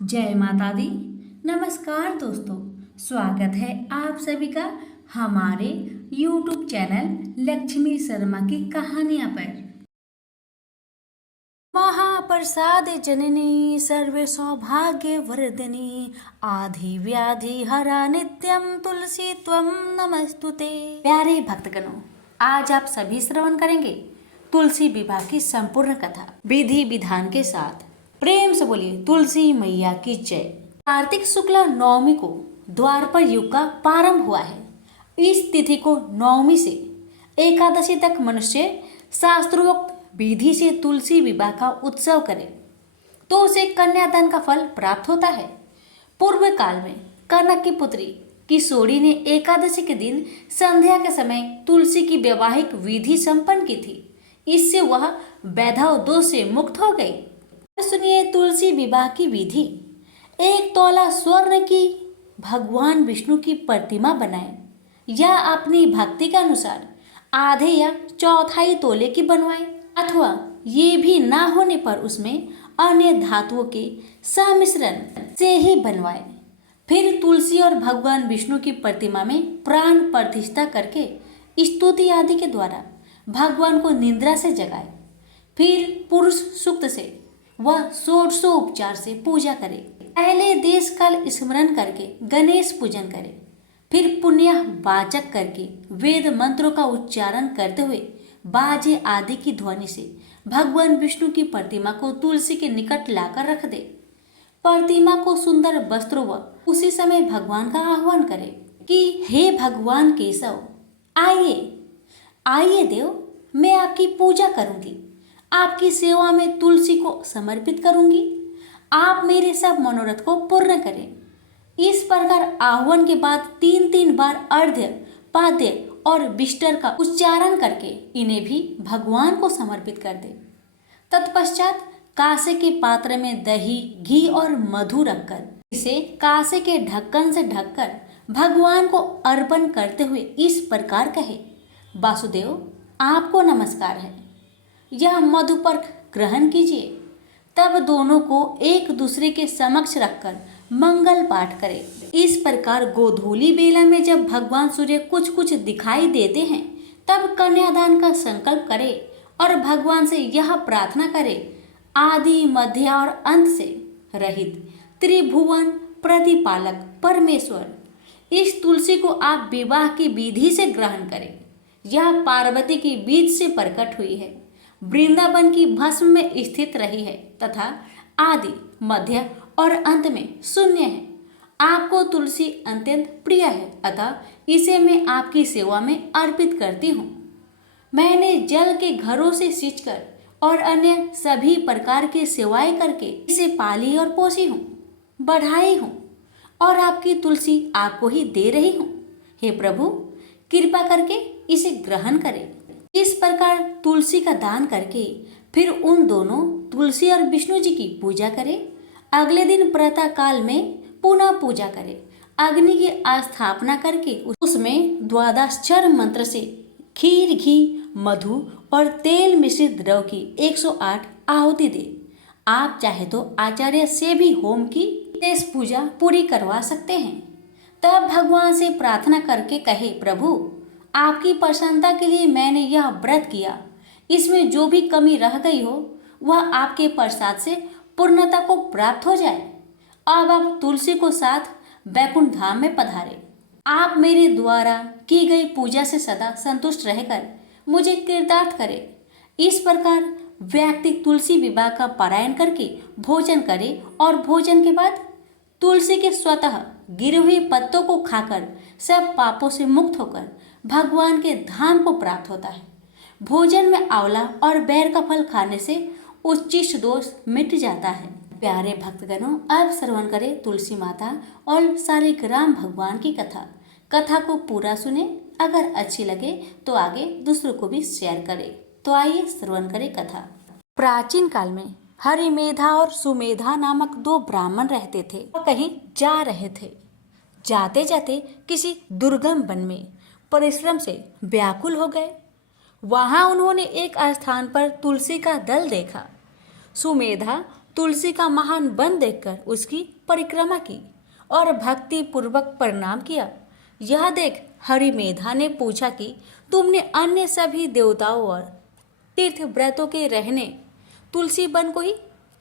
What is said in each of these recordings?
जय माता दी। नमस्कार दोस्तों, स्वागत है आप सभी का हमारे YouTube चैनल लक्ष्मी शर्मा की कहानियां पर। महाप्रसाद जननी सर्व सौभाग्य वर्धिनी आधि व्याधि हरा नित्यम तुलसी त्वम नमस्तुते। प्यारे भक्तगणों, आज आप सभी श्रवण करेंगे तुलसी विवाह की संपूर्ण कथा विधि विधान के साथ। प्रेम से बोलिए तुलसी मैया की जय। कार्तिक शुक्ल नवमी को द्वापर युग का प्रारंभ हुआ है। इस तिथि को नवमी से एकादशी तक मनुष्य शास्त्रोक्त विधि से तुलसी विवाह का उत्सव करे तो उसे कन्यादान का फल प्राप्त होता है। पूर्व काल में कनक की पुत्री किशोरी ने एकादशी के दिन संध्या के समय तुलसी की वैवाहिक विधि संपन्न की थी। इससे वह वैधव दोष से मुक्त हो गई। सुनिए तुलसी विवाह की विधि। 1 तोला स्वर्ण की भगवान विष्णु की प्रतिमा बनाएं या अपनी भक्ति के अनुसार आधे या चौथाई तोले की बनवाएं, अथवा ये भी ना होने पर उसमें अन्य धातुओं के सम्मिश्रण से ही बनवाएं। फिर तुलसी और भगवान विष्णु की प्रतिमा में प्राण प्रतिष्ठा करके स्तुति आदि के द्वारा भगवान को निद्रा से जगाए। फिर पुरुष सूक्त से वह षोडशोपचार से पूजा करे। पहले देश काल स्मरण करके गणेश पूजन करे। फिर पुण्य वाचक करके वेद मंत्रों का उच्चारण करते हुए बाजे आदि की ध्वनि से भगवान विष्णु की प्रतिमा को तुलसी के निकट लाकर रख दे। प्रतिमा को सुंदर वस्त्रों व उसी समय भगवान का आह्वान करे कि हे भगवान केशव, आइए आइए देव, मैं आपकी पूजा करूंगी, आपकी सेवा में तुलसी को समर्पित करूंगी, आप मेरे सब मनोरथ को पूर्ण करें। इस प्रकार आह्वान के बाद 3 बार अर्घ्य, पाद्य और बिष्टर का उच्चारण करके इन्हें भी भगवान को समर्पित कर दे। तत्पश्चात कांसे के पात्र में दही, घी और मधु रखकर इसे कांसे के ढक्कन से ढककर भगवान को अर्पण करते हुए इस प्रकार कहे, वासुदेव आपको नमस्कार है, यह मधुपर्क ग्रहण कीजिए। तब दोनों को एक दूसरे के समक्ष रखकर मंगल पाठ करें। इस प्रकार गोधूली बेला में जब भगवान सूर्य कुछ कुछ दिखाई देते हैं तब कन्यादान का संकल्प करें और भगवान से यह प्रार्थना करें, आदि मध्य और अंत से रहित त्रिभुवन प्रतिपालक परमेश्वर, इस तुलसी को आप विवाह की विधि से ग्रहण करें। यह पार्वती की बीज से प्रकट हुई है, वृंदावन की भस्म में स्थित रही है तथा आदि मध्य और अंत में शून्य है। आपको तुलसी अत्यंत प्रिय है, अतः इसे मैं आपकी सेवा में अर्पित करती हूँ। मैंने जल के घरों से सींचकर और अन्य सभी प्रकार की सेवाएं करके इसे पाली और पोसी हूँ, बढ़ाई हूँ और आपकी तुलसी आपको ही दे रही हूँ। हे प्रभु, कृपा करके इसे ग्रहण करें। इस प्रकार तुलसी का दान करके फिर उन दोनों तुलसी और विष्णु जी की पूजा करें। अगले दिन प्रातः काल में पुनः पूजा करें। अग्नि की स्थापना करके उसमें द्वादशाक्षर मंत्र से खीर, घी, मधु और तेल मिश्रित द्रव की 108 आहुति दे। आप चाहे तो आचार्य से भी होम की शेष पूजा पूरी करवा सकते हैं। तब भगवान से प्रार्थना करके कहे, प्रभु आपकी प्रसन्नता के लिए मैंने यह व्रत किया, इसमें जो भी कमी रह गई हो वह आपके प्रसाद से पूर्णता को प्राप्त हो जाए। अब आप तुलसी को साथ वैकुंठ धाम में पधारे। आप मेरे द्वारा की गई पूजा से सदा संतुष्ट रहकर मुझे कृतार्थ करें। इस प्रकार व्यक्ति तुलसी विवाह का पारायण करके भोजन करे और भोजन के बाद तुलसी के स्वतः गिरे हुए पत्तों को खाकर सब पापों से मुक्त होकर भगवान के धाम को प्राप्त होता है। भोजन में आंवला और बेर का फल खाने से उच्चिष्ट दोष मिट जाता है। प्यारे भक्तगणों, अब श्रवण करें तुलसी माता और शालिग्राम भगवान की कथा। कथा को पूरा सुने, अगर अच्छी लगे तो आगे दूसरों को भी शेयर करें। तो आइए श्रवण करें कथा। प्राचीन काल में हरिमेधा और सुमेधा नामक 2 ब्राह्मण रहते थे। वह कहीं जा रहे थे। जाते जाते किसी दुर्गम वन में परिश्रम से व्याकुल हो गए। वहां उन्होंने एक स्थान पर तुलसी का दल देखा। सुमेधा तुलसी का महान बन देखकर उसकी परिक्रमा की और भक्ति पूर्वक प्रणाम किया। यह देख हरिमेधा ने पूछा कि तुमने अन्य सभी देवताओं और तीर्थ व्रतों के रहने तुलसी वन को ही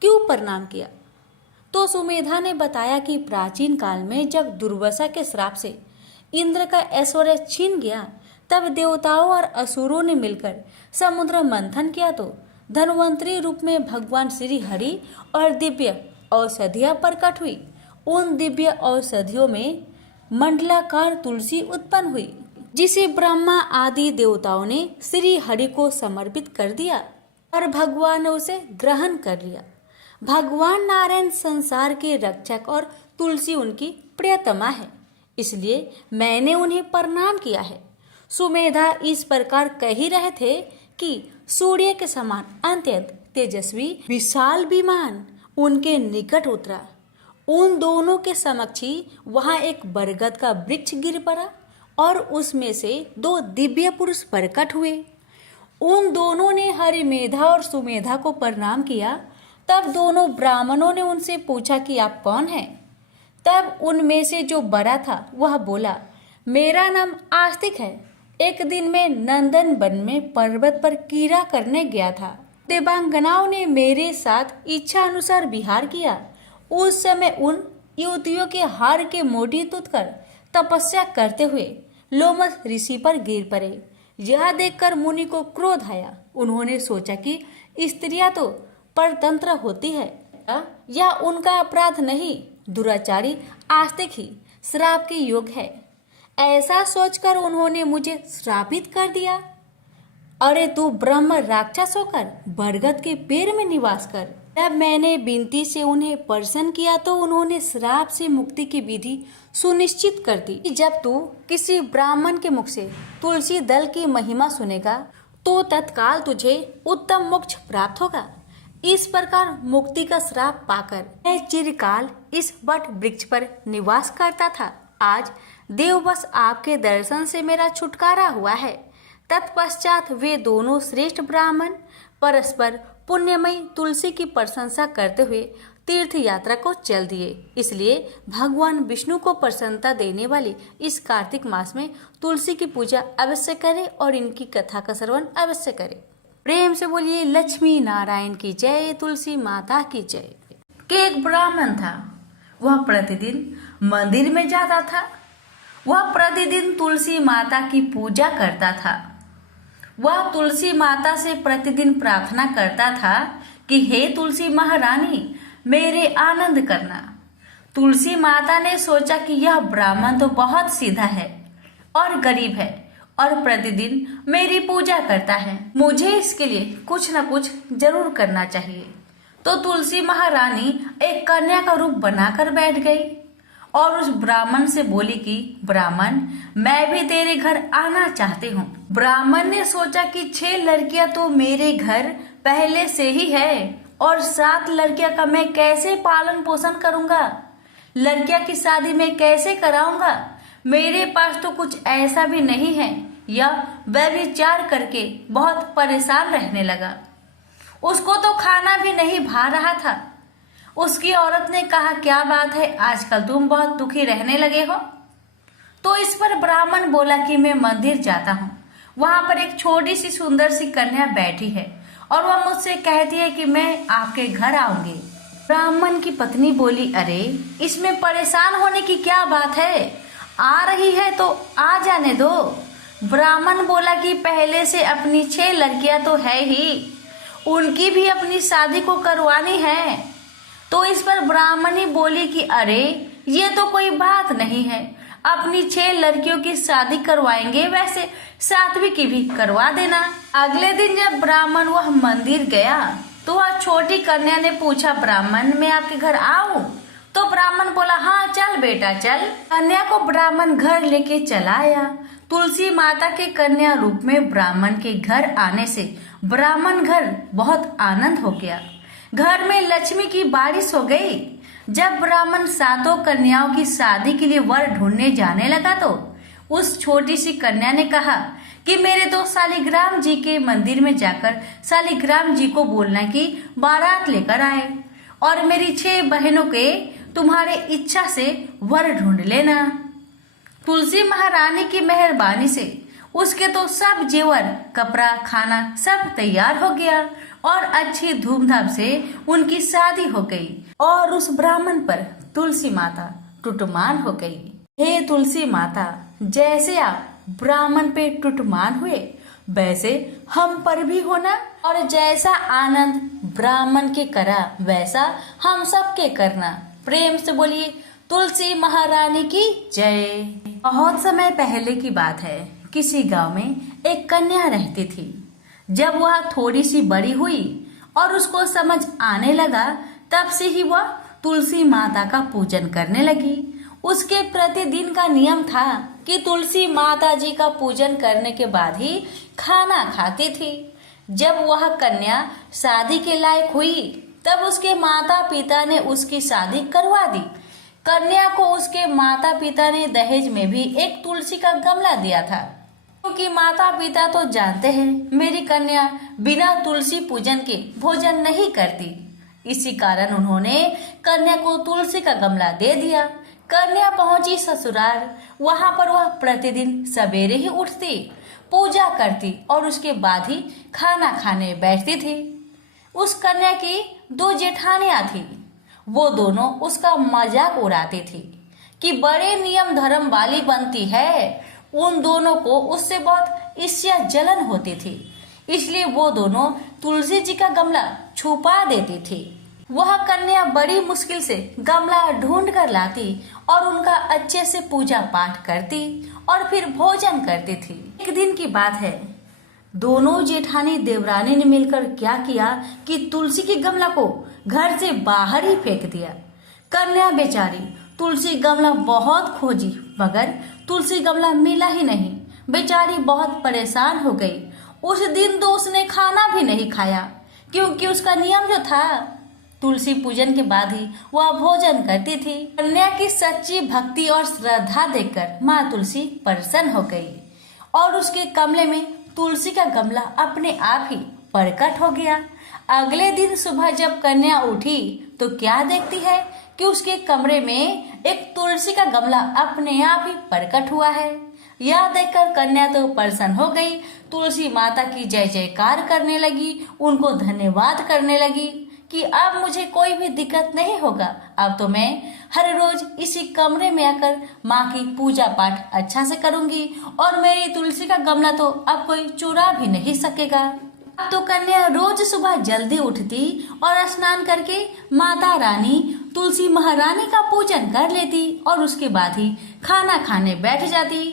क्यों प्रणाम किया? तो सुमेधा ने बताया कि प्राचीन काल में जब दुर्वासा के श्राप से इंद्र का ऐश्वर्य छीन गया, तब देवताओं और असुरों ने मिलकर समुद्र मंथन किया तो धन्वंतरी रूप में भगवान श्री हरि और दिव्य औषधियां प्रकट हुई। उन दिव्य औषधियों में मंडलाकार तुलसी उत्पन्न हुई, जिसे ब्रह्मा आदि देवताओं ने श्री हरि को समर्पित कर दिया और भगवान ने उसे ग्रहण कर लिया। भगवान नारायण संसार के रक्षक और तुलसी उनकी प्रियतमा है, इसलिए मैंने उन्हें प्रणाम किया है। सुमेधा इस प्रकार कह ही रहे थे कि सूर्य के समान अत्यंत तेजस्वी विशाल विमान उनके निकट उतरा। उन दोनों के समक्ष ही वहां एक बरगद का वृक्ष गिर पड़ा और उसमें से 2 दिव्य पुरुष प्रकट हुए। उन दोनों ने हरिमेधा और सुमेधा को प्रणाम किया। तब दोनों ब्राह्मणों ने उनसे पूछा कि आप कौन हैं? तब उनमें से जो बड़ा था वह बोला, मेरा नाम आस्तिक है। एक दिन मैं नंदन वन में पर्वत पर कीड़ा करने गया था। देवांगनाओं ने मेरे साथ इच्छा अनुसार विहार किया। उस समय उन युवतियों के हार के मोती तोड़कर तपस्या करते हुए लोमस ऋषि पर गिर पड़े। यह देखकर मुनि को क्रोध आया। उन्होंने सोचा कि स्त्रियां तो परतंत्र होती है, यह उनका अपराध नहीं, दुराचारी आस्तिक ही श्राप के योग्य है। ऐसा सोचकर उन्होंने मुझे श्रापित कर दिया। अरे तू ब्रह्म राक्षस होकर बरगद के पेड़ में निवास कर। जब मैंने विनती से उन्हें प्रसन्न किया तो उन्होंने श्राप से मुक्ति की विधि सुनिश्चित कर दी। जब तू किसी ब्राह्मण के मुख से तुलसी दल की महिमा सुनेगा तो तत्काल तुझे उत्तम मोक्ष प्राप्त होगा। इस प्रकार मुक्ति का श्राप पाकर मैं चिरकाल इस वट वृक्ष पर निवास करता था। आज देववश आपके दर्शन से मेरा छुटकारा हुआ है। तत्पश्चात वे दोनों श्रेष्ठ ब्राह्मण परस्पर पुण्यमयी तुलसी की प्रशंसा करते हुए तीर्थ यात्रा को चल दिए। इसलिए भगवान विष्णु को प्रसन्नता देने वाली इस कार्तिक मास में तुलसी की पूजा अवश्य करें और इनकी कथा का श्रवण अवश्य करें। प्रेम से बोलिए लक्ष्मी नारायण की जय, तुलसी माता की जय। कि एक ब्राह्मण था, वह प्रतिदिन मंदिर में जाता था। वह प्रतिदिन तुलसी माता की पूजा करता था। वह तुलसी माता से प्रतिदिन प्रार्थना करता था कि हे तुलसी महारानी, मेरे आनंद करना। तुलसी माता ने सोचा कि यह ब्राह्मण तो बहुत सीधा है और गरीब है और प्रतिदिन मेरी पूजा करता है, मुझे इसके लिए कुछ न कुछ जरूर करना चाहिए। तो तुलसी महारानी एक कन्या का रूप बनाकर बैठ गई और उस ब्राह्मण से बोली कि ब्राह्मण, मैं भी तेरे घर आना चाहती हूँ। ब्राह्मण ने सोचा कि 6 लड़कियां तो मेरे घर पहले से ही है और 7 लड़कियां का मैं कैसे पालन पोषण करूंगा, लड़कियां की शादी में कैसे कराऊंगा, मेरे पास तो कुछ ऐसा भी नहीं है। यह व्यभिचार करके बहुत परेशान रहने लगा। उसको तो खाना भी नहीं भा रहा था। उसकी औरत ने कहा, क्या बात है, आजकल तुम बहुत दुखी रहने लगे हो। तो इस पर ब्राह्मण बोला कि मैं मंदिर जाता हूँ, वहां पर एक छोटी सी सुंदर सी कन्या बैठी है और वह मुझसे कहती है कि मैं आपके घर आऊंगी। ब्राह्मण की पत्नी बोली, अरे इसमें परेशान होने की क्या बात है, आ रही है तो आ जाने दो। ब्राह्मण बोला कि पहले से अपनी 6 लड़कियां तो है ही, उनकी भी अपनी शादी को करवानी है। तो इस पर ब्राह्मणी बोली कि अरे ये तो कोई बात नहीं है, अपनी 6 लड़कियों की शादी करवाएंगे, वैसे 7वीं की भी करवा देना। अगले दिन जब ब्राह्मण वह मंदिर गया तो वह छोटी कन्या ने पूछा, ब्राह्मण मैं आपके घर आऊं? तो ब्राह्मण बोला, हाँ चल बेटा चल। कन्या को ब्राह्मण घर लेके चला आया। तुलसी माता के कन्या रूप में ब्राह्मण के घर आने से ब्राह्मण घर बहुत आनंद हो गया। घर में लक्ष्मी की बारिश हो गई। जब ब्राह्मण 7 कन्याओं की शादी के लिए वर ढूंढने जाने लगा तो उस छोटी सी कन्या ने कहा कि मेरे तो शालिग्राम जी के मंदिर में जाकर शालिग्राम जी को बोलना कि बारात लेकर आए। और मेरी 6 बहनों के तुम्हारे इच्छा से वर ढूंढ लेना। तुलसी महारानी की मेहरबानी से उसके तो सब जेवर, कपड़ा, खाना सब तैयार हो गया और अच्छी धूमधाम से उनकी शादी हो गई और उस ब्राह्मण पर तुलसी माता टुटमान हो गई। हे तुलसी माता, जैसे आप ब्राह्मण पे टुटमान हुए वैसे हम पर भी होना, और जैसा आनंद ब्राह्मण के करा वैसा हम सबके करना। प्रेम से बोलिए तुलसी महारानी की जय। बहुत समय पहले की बात है, किसी गांव में एक कन्या रहती थी। जब वह थोड़ी सी बड़ी हुई और उसको समझ आने लगा, तब से ही वह तुलसी माता का पूजन करने लगी। उसके प्रतिदिन का नियम था कि तुलसी माता जी का पूजन करने के बाद ही खाना खाती थी। जब वह कन्या शादी के लायक हुई तब उसके माता पिता ने उसकी शादी करवा दी। कन्या को उसके माता पिता ने दहेज में भी एक तुलसी का गमला दिया था, क्योंकि माता पिता तो जानते हैं मेरी कन्या बिना तुलसी पूजन के भोजन नहीं करती। इसी कारण उन्होंने कन्या को तुलसी का गमला दे दिया। कन्या पहुंची ससुराल। वहां पर वह प्रतिदिन सवेरे ही उठती, पूजा करती और उसके बाद ही खाना खाने बैठती थी। उस कन्या की 2 जेठानियां थी। वो दोनों उसका मजाक उड़ाती थी कि बड़े नियम धर्म वाली बनती है। उन दोनों को उससे बहुत ईर्ष्या जलन होती थी, इसलिए वो दोनों तुलसी जी का गमला छुपा देती थी। वह कन्या बड़ी मुश्किल से गमला ढूंढ कर लाती और उनका अच्छे से पूजा पाठ करती और फिर भोजन करती थी। एक दिन की बात है, दोनों जेठानी देवरानी ने मिलकर क्या किया कि तुलसी के गमला को घर से बाहर ही फेंक दिया। कन्या बेचारी तुलसी गमला बहुत खोजी मगर तुलसी गमला मिला ही नहीं। बेचारी बहुत परेशान हो गई। उस दिन तो उसने खाना भी नहीं खाया, क्योंकि उसका नियम जो था तुलसी पूजन के बाद ही वह भोजन करती थी। कन्या की सच्ची भक्ति और श्रद्धा देखकर माँ तुलसी प्रसन्न हो गई और उसके कमरे में तुलसी का गमला अपने आप ही प्रकट हो गया। अगले दिन सुबह जब कन्या उठी तो क्या देखती है कि उसके कमरे में एक तुलसी का गमला अपने आप ही प्रकट हुआ है। यह देखकर कन्या तो प्रसन्न हो गई, तुलसी माता की जय जयकार करने लगी, उनको धन्यवाद करने लगी कि अब मुझे कोई भी दिक्कत नहीं होगा। अब तो मैं हर रोज इसी कमरे में आकर माँ की पूजा पाठ अच्छा से करूंगी और मेरी तुलसी का गमला तो अब कोई चुरा भी नहीं सकेगा। अब तो कन्या रोज सुबह जल्दी उठती और स्नान करके माता रानी तुलसी महारानी का पूजन कर लेती और उसके बाद ही खाना खाने बैठ जाती।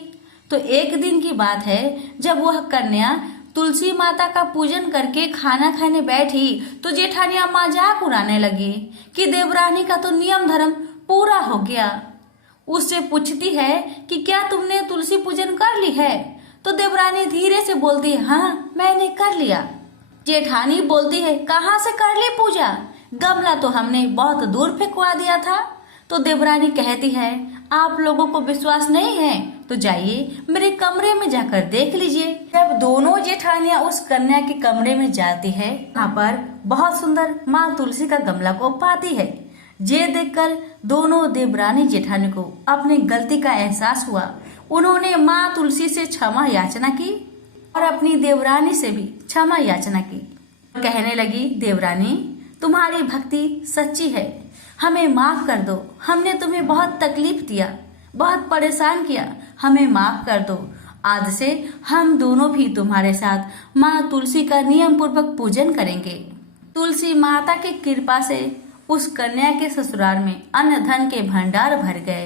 तो एक दिन की बात है, जब वह कन्या तुलसी माता का पूजन करके खाना खाने बैठी तो जेठानियां मजाक उड़ाने लगी कि देवरानी का तो नियम धर्म पूरा हो गया। उससे पूछती है कि क्या तुमने तुलसी पूजन कर ली है? तो देवरानी धीरे से बोलती है, हाँ मैंने कर लिया। जेठानी बोलती है, कहाँ से कर ली पूजा? गमला तो हमने बहुत दूर फेंकवा दिया था। तो देवरानी कहती है, आप लोगों को विश्वास नहीं है तो जाइए मेरे कमरे में जाकर देख लीजिए। जब दोनों जेठानियां उस कन्या के कमरे में जाती है, वहाँ पर बहुत सुंदर माँ तुलसी का गमला को पाती है। ये देखकर दोनों देवरानी जेठानी को अपनी गलती का एहसास हुआ। उन्होंने माँ तुलसी से क्षमा याचना की और अपनी देवरानी से भी क्षमा याचना की। कहने लगी, देवरानी तुम्हारी भक्ति सच्ची है, हमें माफ कर दो। हमने तुम्हें बहुत तकलीफ दिया, बहुत परेशान किया, हमें माफ कर दो। आज से हम दोनों भी तुम्हारे साथ माँ तुलसी का नियम पूर्वक पूजन करेंगे। तुलसी माता की कृपा से उस कन्या के ससुराल में अन्न धन के भंडार भर गए।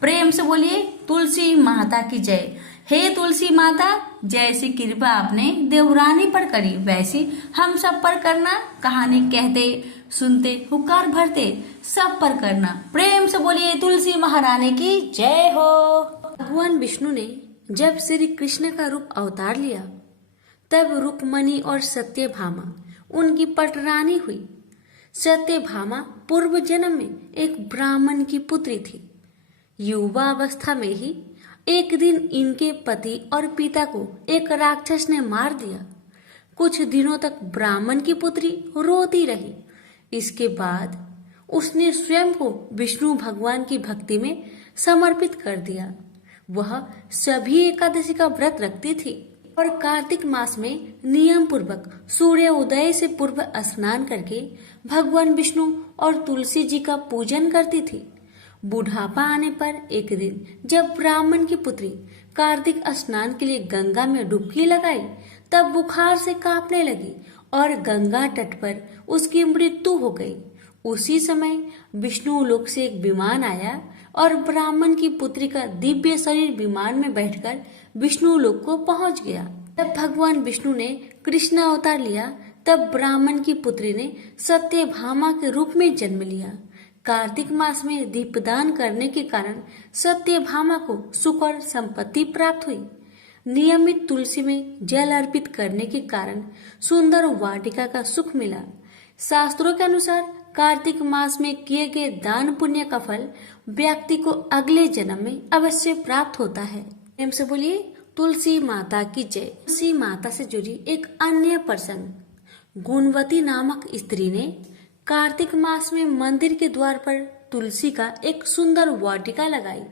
प्रेम से बोलिए तुलसी माता की जय। हे तुलसी माता, जैसी कृपा आपने देवरानी पर करी वैसी हम सब पर करना। कहानी कहते सुनते हुकार भरते सब पर करना। प्रेम से बोलिए तुलसी महारानी की जय हो। भगवान विष्णु ने जब श्री कृष्ण का रूप अवतार लिया तब रुक्मणी और सत्यभामा उनकी पटरानी हुई। सत्यभामा पूर्व जन्म में एक ब्राह्मण की पुत्री थी। युवा अवस्था में ही एक दिन इनके पति और पिता को एक राक्षस ने मार दिया। कुछ दिनों तक ब्राह्मण की पुत्री रोती रही। इसके बाद उसने स्वयं को विष्णु भगवान की भक्ति में समर्पित कर दिया। वह सभी एकादशी का व्रत रखती थी और कार्तिक मास में नियम पूर्वक सूर्य उदय से पूर्व स्नान करके भगवान विष्णु और तुलसी जी का पूजन करती थी। बुढ़ापा आने पर एक दिन जब ब्राह्मण की पुत्री कार्तिक स्नान के लिए गंगा में डुबकी लगाई, तब बुखार से कांपने लगी और गंगा तट पर उसकी मृत्यु हो गई। उसी समय विष्णु लोक से एक विमान आया और ब्राह्मण की पुत्री का दिव्य शरीर विमान में बैठकर विष्णु लोक को पहुंच गया। जब भगवान विष्णु ने कृष्ण अवतार लिया, तब ब्राह्मण की पुत्री ने सत्यभामा के रूप में जन्म लिया। कार्तिक मास में दीपदान करने के कारण सत्यभामा को सुख और संपत्ति प्राप्त हुई। नियमित तुलसी में जल अर्पित करने के कारण सुंदर वाटिका का सुख मिला। शास्त्रों के अनुसार कार्तिक मास में किए गए दान पुण्य का फल व्यक्ति को अगले जन्म में अवश्य प्राप्त होता है। प्रेम से बोलिए तुलसी माता की जय। तुलसी माता से जुड़ी एक अन्य प्रसंग, गुणवती नामक स्त्री ने कार्तिक मास में मंदिर के द्वार पर तुलसी का एक सुंदर वाटिका लगाई।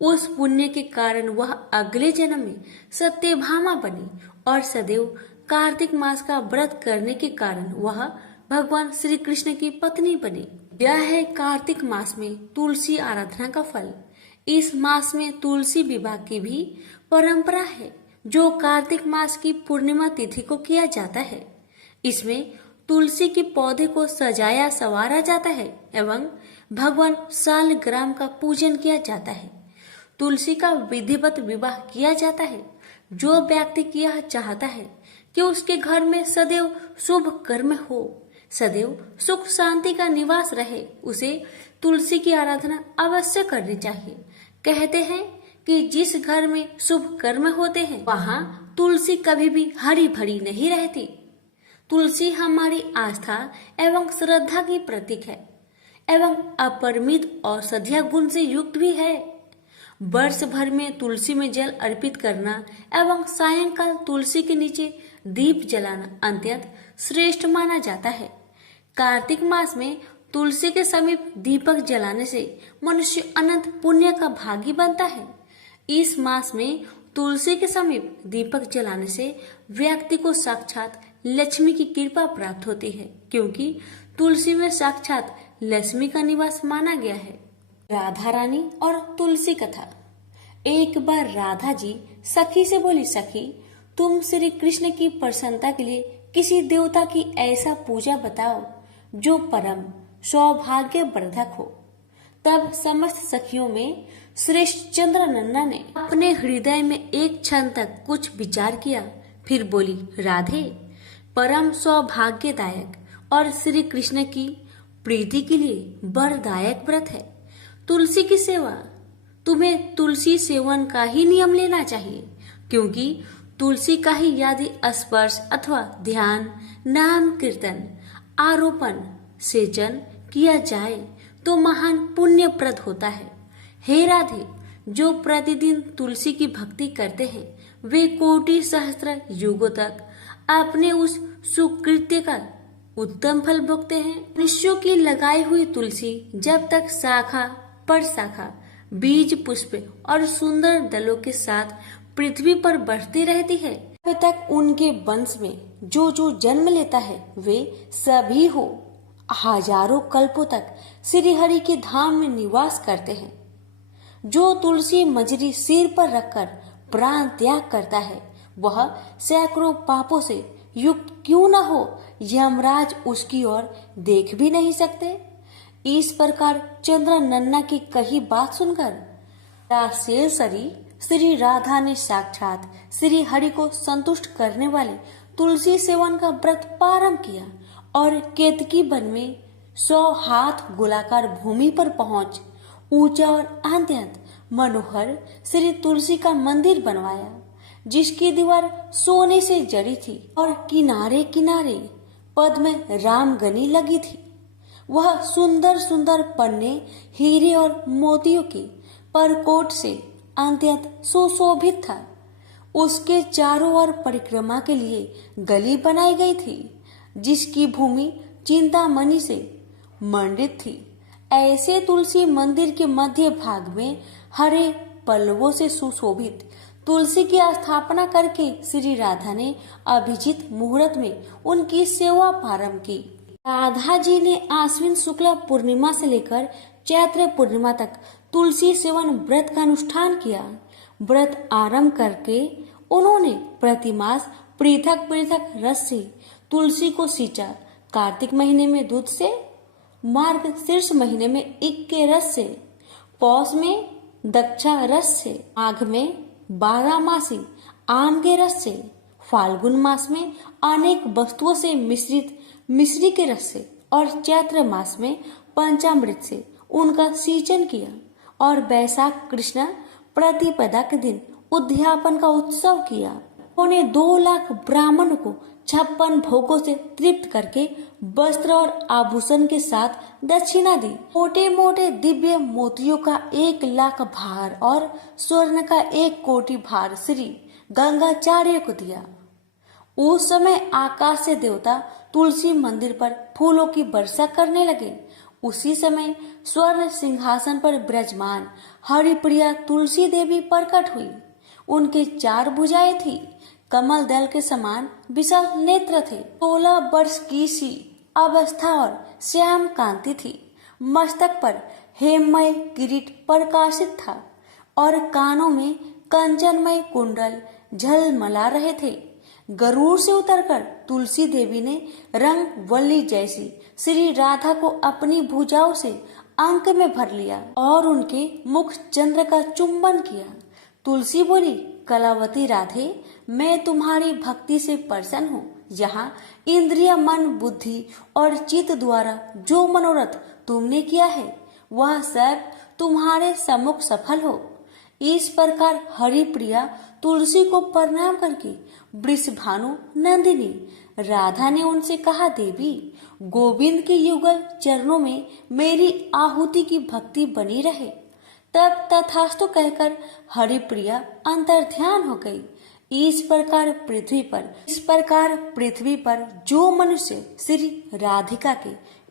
उस पुण्य के कारण वह अगले जन्म में सत्यभामा बनी और सदैव कार्तिक मास का व्रत करने के कारण वह भगवान श्री कृष्ण की पत्नी बनी। यह है कार्तिक मास में तुलसी आराधना का फल। इस मास में तुलसी विवाह की भी परंपरा है, जो कार्तिक मास की पूर्णिमा तिथि को किया जाता है। इसमें तुलसी के पौधे को सजाया संवारा जाता है एवं भगवान शालग्राम का पूजन किया जाता है। तुलसी का विधिवत विवाह किया जाता है। जो व्यक्ति यह चाहता है कि उसके घर में सदैव शुभ कर्म हो, सदैव सुख शांति का निवास रहे, उसे तुलसी की आराधना अवश्य करनी चाहिए। कहते हैं कि जिस घर में शुभ कर्म होते हैं वहाँ तुलसी कभी भी हरी भरी नहीं रहती। तुलसी हमारी आस्था एवं श्रद्धा की प्रतीक है एवं अपरिमित औषधीय गुण से युक्त भी है। वर्ष भर में तुलसी में जल अर्पित करना एवं सायंकाल तुलसी के नीचे दीप जलाना अत्यंत श्रेष्ठ माना जाता है। कार्तिक मास में तुलसी के समीप दीपक जलाने से मनुष्य अनंत पुण्य का भागी बनता है। इस मास में तुलसी के समीप दीपक जलाने से व्यक्ति को साक्षात लक्ष्मी की कृपा प्राप्त होती है, क्योंकि तुलसी में साक्षात लक्ष्मी का निवास माना गया है। राधा रानी और तुलसी कथा। एक बार राधा जी सखी से बोली, सखी तुम श्री कृष्ण की प्रसन्नता के लिए किसी देवता की ऐसा पूजा बताओ जो परम सौभाग्यवर्धक हो। तब समस्त सखियों में श्रेष्ठ चंद्रनंदा ने अपने हृदय में एक क्षण तक कुछ विचार किया, फिर बोली, राधे परम सौभाग्यदायक और श्री कृष्ण की प्रीति के लिए वरदायक व्रत है तुलसी की सेवा। तुम्हें तुलसी सेवन का ही नियम लेना चाहिए, क्योंकि तुलसी का ही यदि स्पर्श अथवा ध्यान, नाम कीर्तन, आरोपण, सेचन किया जाए तो महान पुण्यप्रद होता है। हे राधे, जो प्रतिदिन तुलसी की भक्ति करते हैं वे कोटि सहस्त्र युगों तक अपने उस सुकृत्य का उत्तम फल भोगते हैं। मनुष्यों की लगाई हुई तुलसी जब तक शाखा पर शाखा, बीज, पुष्प और सुंदर दलों के साथ पृथ्वी पर बढ़ती रहती है, तब तक उनके वंश में जो जो जन्म लेता है वे सभी हो हजारों कल्पों तक श्री हरि के धाम में निवास करते हैं। जो तुलसी मजरी सिर पर रखकर प्राण त्याग करता है वह सैकड़ों पापों से युक्त क्यों न हो, यमराज उसकी ओर देख भी नहीं सकते। इस प्रकार चंद्रनन्ना की कही बात सुनकर रासेसरी श्री राधा ने साक्षात श्री हरि को संतुष्ट करने वाले तुलसी सेवन का व्रत प्रारंभ किया और केतकी वन में 100 हाथ गोलाकार भूमि पर पहुंच ऊंचा और अत्यंत मनोहर श्री तुलसी का मंदिर बनवाया, जिसकी दीवार सोने से जड़ी थी और किनारे किनारे पद्म रामगनी लगी थी। वह सुंदर सुंदर पन्ने हीरे और मोतियों की परकोट से अत्यंत सुशोभित था। उसके चारों ओर परिक्रमा के लिए गली बनाई गई थी, जिसकी भूमि चिंतामणि से मंडित थी। ऐसे तुलसी मंदिर के मध्य भाग में हरे पल्लवों से सुशोभित तुलसी की स्थापना करके श्री राधा ने अभिजीत मुहूर्त में उनकी सेवा प्रारंभ की। राधा जी ने आश्विन शुक्ल पूर्णिमा से लेकर चैत्र पूर्णिमा तक तुलसी सेवन व्रत का अनुष्ठान किया। व्रत आरंभ करके उन्होंने प्रतिमास पृथक पृथक रस से तुलसी को सींचा। कार्तिक महीने में दूध से, मार्गशीर्ष महीने में ईख के रस से, पौष में दक्षा रस से, माघ में बारहमासी आम के रस से, फाल्गुन मास में अनेक वस्तुओं से मिश्रित मिश्री के रस से और चैत्र मास में पंचामृत से उनका सिंचन किया और वैशाख कृष्ण प्रतिपदा के दिन उद्यापन का उत्सव किया। उन्होंने 2 लाख ब्राह्मण को 56 भोगों से तृप्त करके वस्त्र और आभूषण के साथ दक्षिणा दी। मोटे मोटे दिव्य मोतियों का 1 लाख भार और स्वर्ण का 1 कोटि भार श्री गंगाचार्य को दिया। उस समय आकाश से देवता तुलसी मंदिर पर फूलों की वर्षा करने लगे। उसी समय स्वर्ण सिंहासन पर विराजमान हरिप्रिया तुलसी देवी प्रकट हुई। उनके 4 भुजाएं थी, कमल दल के समान विशाल नेत्र थे। 16 वर्ष की सी अवस्था और श्याम कांति थी। मस्तक पर हेममय किरीट प्रकाशित था और कानों में कंचनमय कुंडल झलमला रहे थे। गरुड़ से उतरकर तुलसी देवी ने रंग वल्ली जैसी श्री राधा को अपनी भुजाओं से अंक में भर लिया और उनके मुख चंद्र का चुंबन किया। तुलसी बोली, कलावती राधे, मैं तुम्हारी भक्ति से प्रसन्न हूँ। यहाँ इंद्रिय, मन, बुद्धि और चित्त द्वारा जो मनोरथ तुमने किया है वह सब तुम्हारे सम्मुख सफल हो। इस प्रकार हरिप्रिया तुलसी को प्रणाम करके वृषभानु नंदिनी राधा ने उनसे कहा, देवी, गोविंद के युगल चरणों में मेरी आहुति की भक्ति बनी रहे। तब तथास्तु कहकर हरिप्रिया अंतर्ध्यान हो गई। इस प्रकार पृथ्वी पर जो मनुष्य श्री राधिका के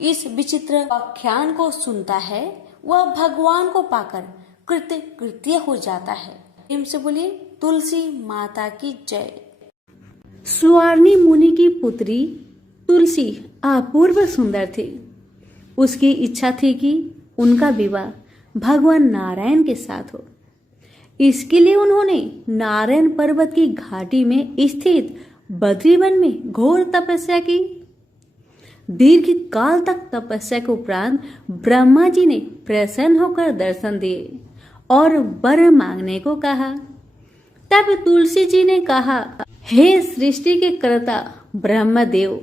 इस विचित्र आख्यान को सुनता है वह भगवान को पाकर कृत्य कृत्य हो जाता है। प्रेम से बोलिए तुलसी माता की जय। सुवार्णी मुनि की पुत्री तुलसी अपूर्व सुंदर थी। उसकी इच्छा थी कि उनका विवाह भगवान नारायण के साथ हो। इसके लिए उन्होंने नारायण पर्वत की घाटी में स्थित बद्रीवन में घोर तपस्या की। दीर्घ काल तक तपस्या के उपरांत ब्रह्मा जी ने प्रसन्न होकर दर्शन दिए और वर मांगने को कहा। तब तुलसी जी ने कहा, हे सृष्टि के कर्ता ब्रह्मदेव,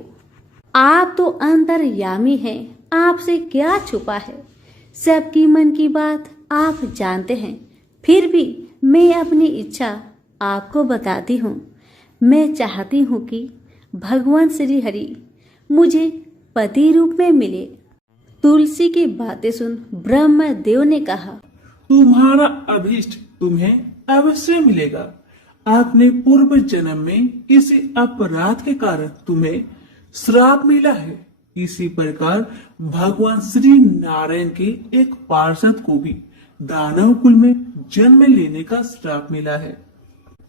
आप तो अंतर्यामी हैं, आपसे क्या छुपा है। सबकी मन की बात आप जानते हैं। फिर भी मैं अपनी इच्छा आपको बताती हूँ। मैं चाहती हूँ कि भगवान श्री हरि मुझे पति रूप में मिले। तुलसी की बातें सुन ब्रह्मदेव ने कहा, तुम्हारा अभीष्ट तुम्हें अवश्य मिलेगा। आपने पूर्व जन्म में किसी अपराध के कारण तुम्हें श्राप मिला है। इसी प्रकार भगवान श्री नारायण के एक पार्षद को भी दानव कुल में जन्म लेने का श्राप मिला है।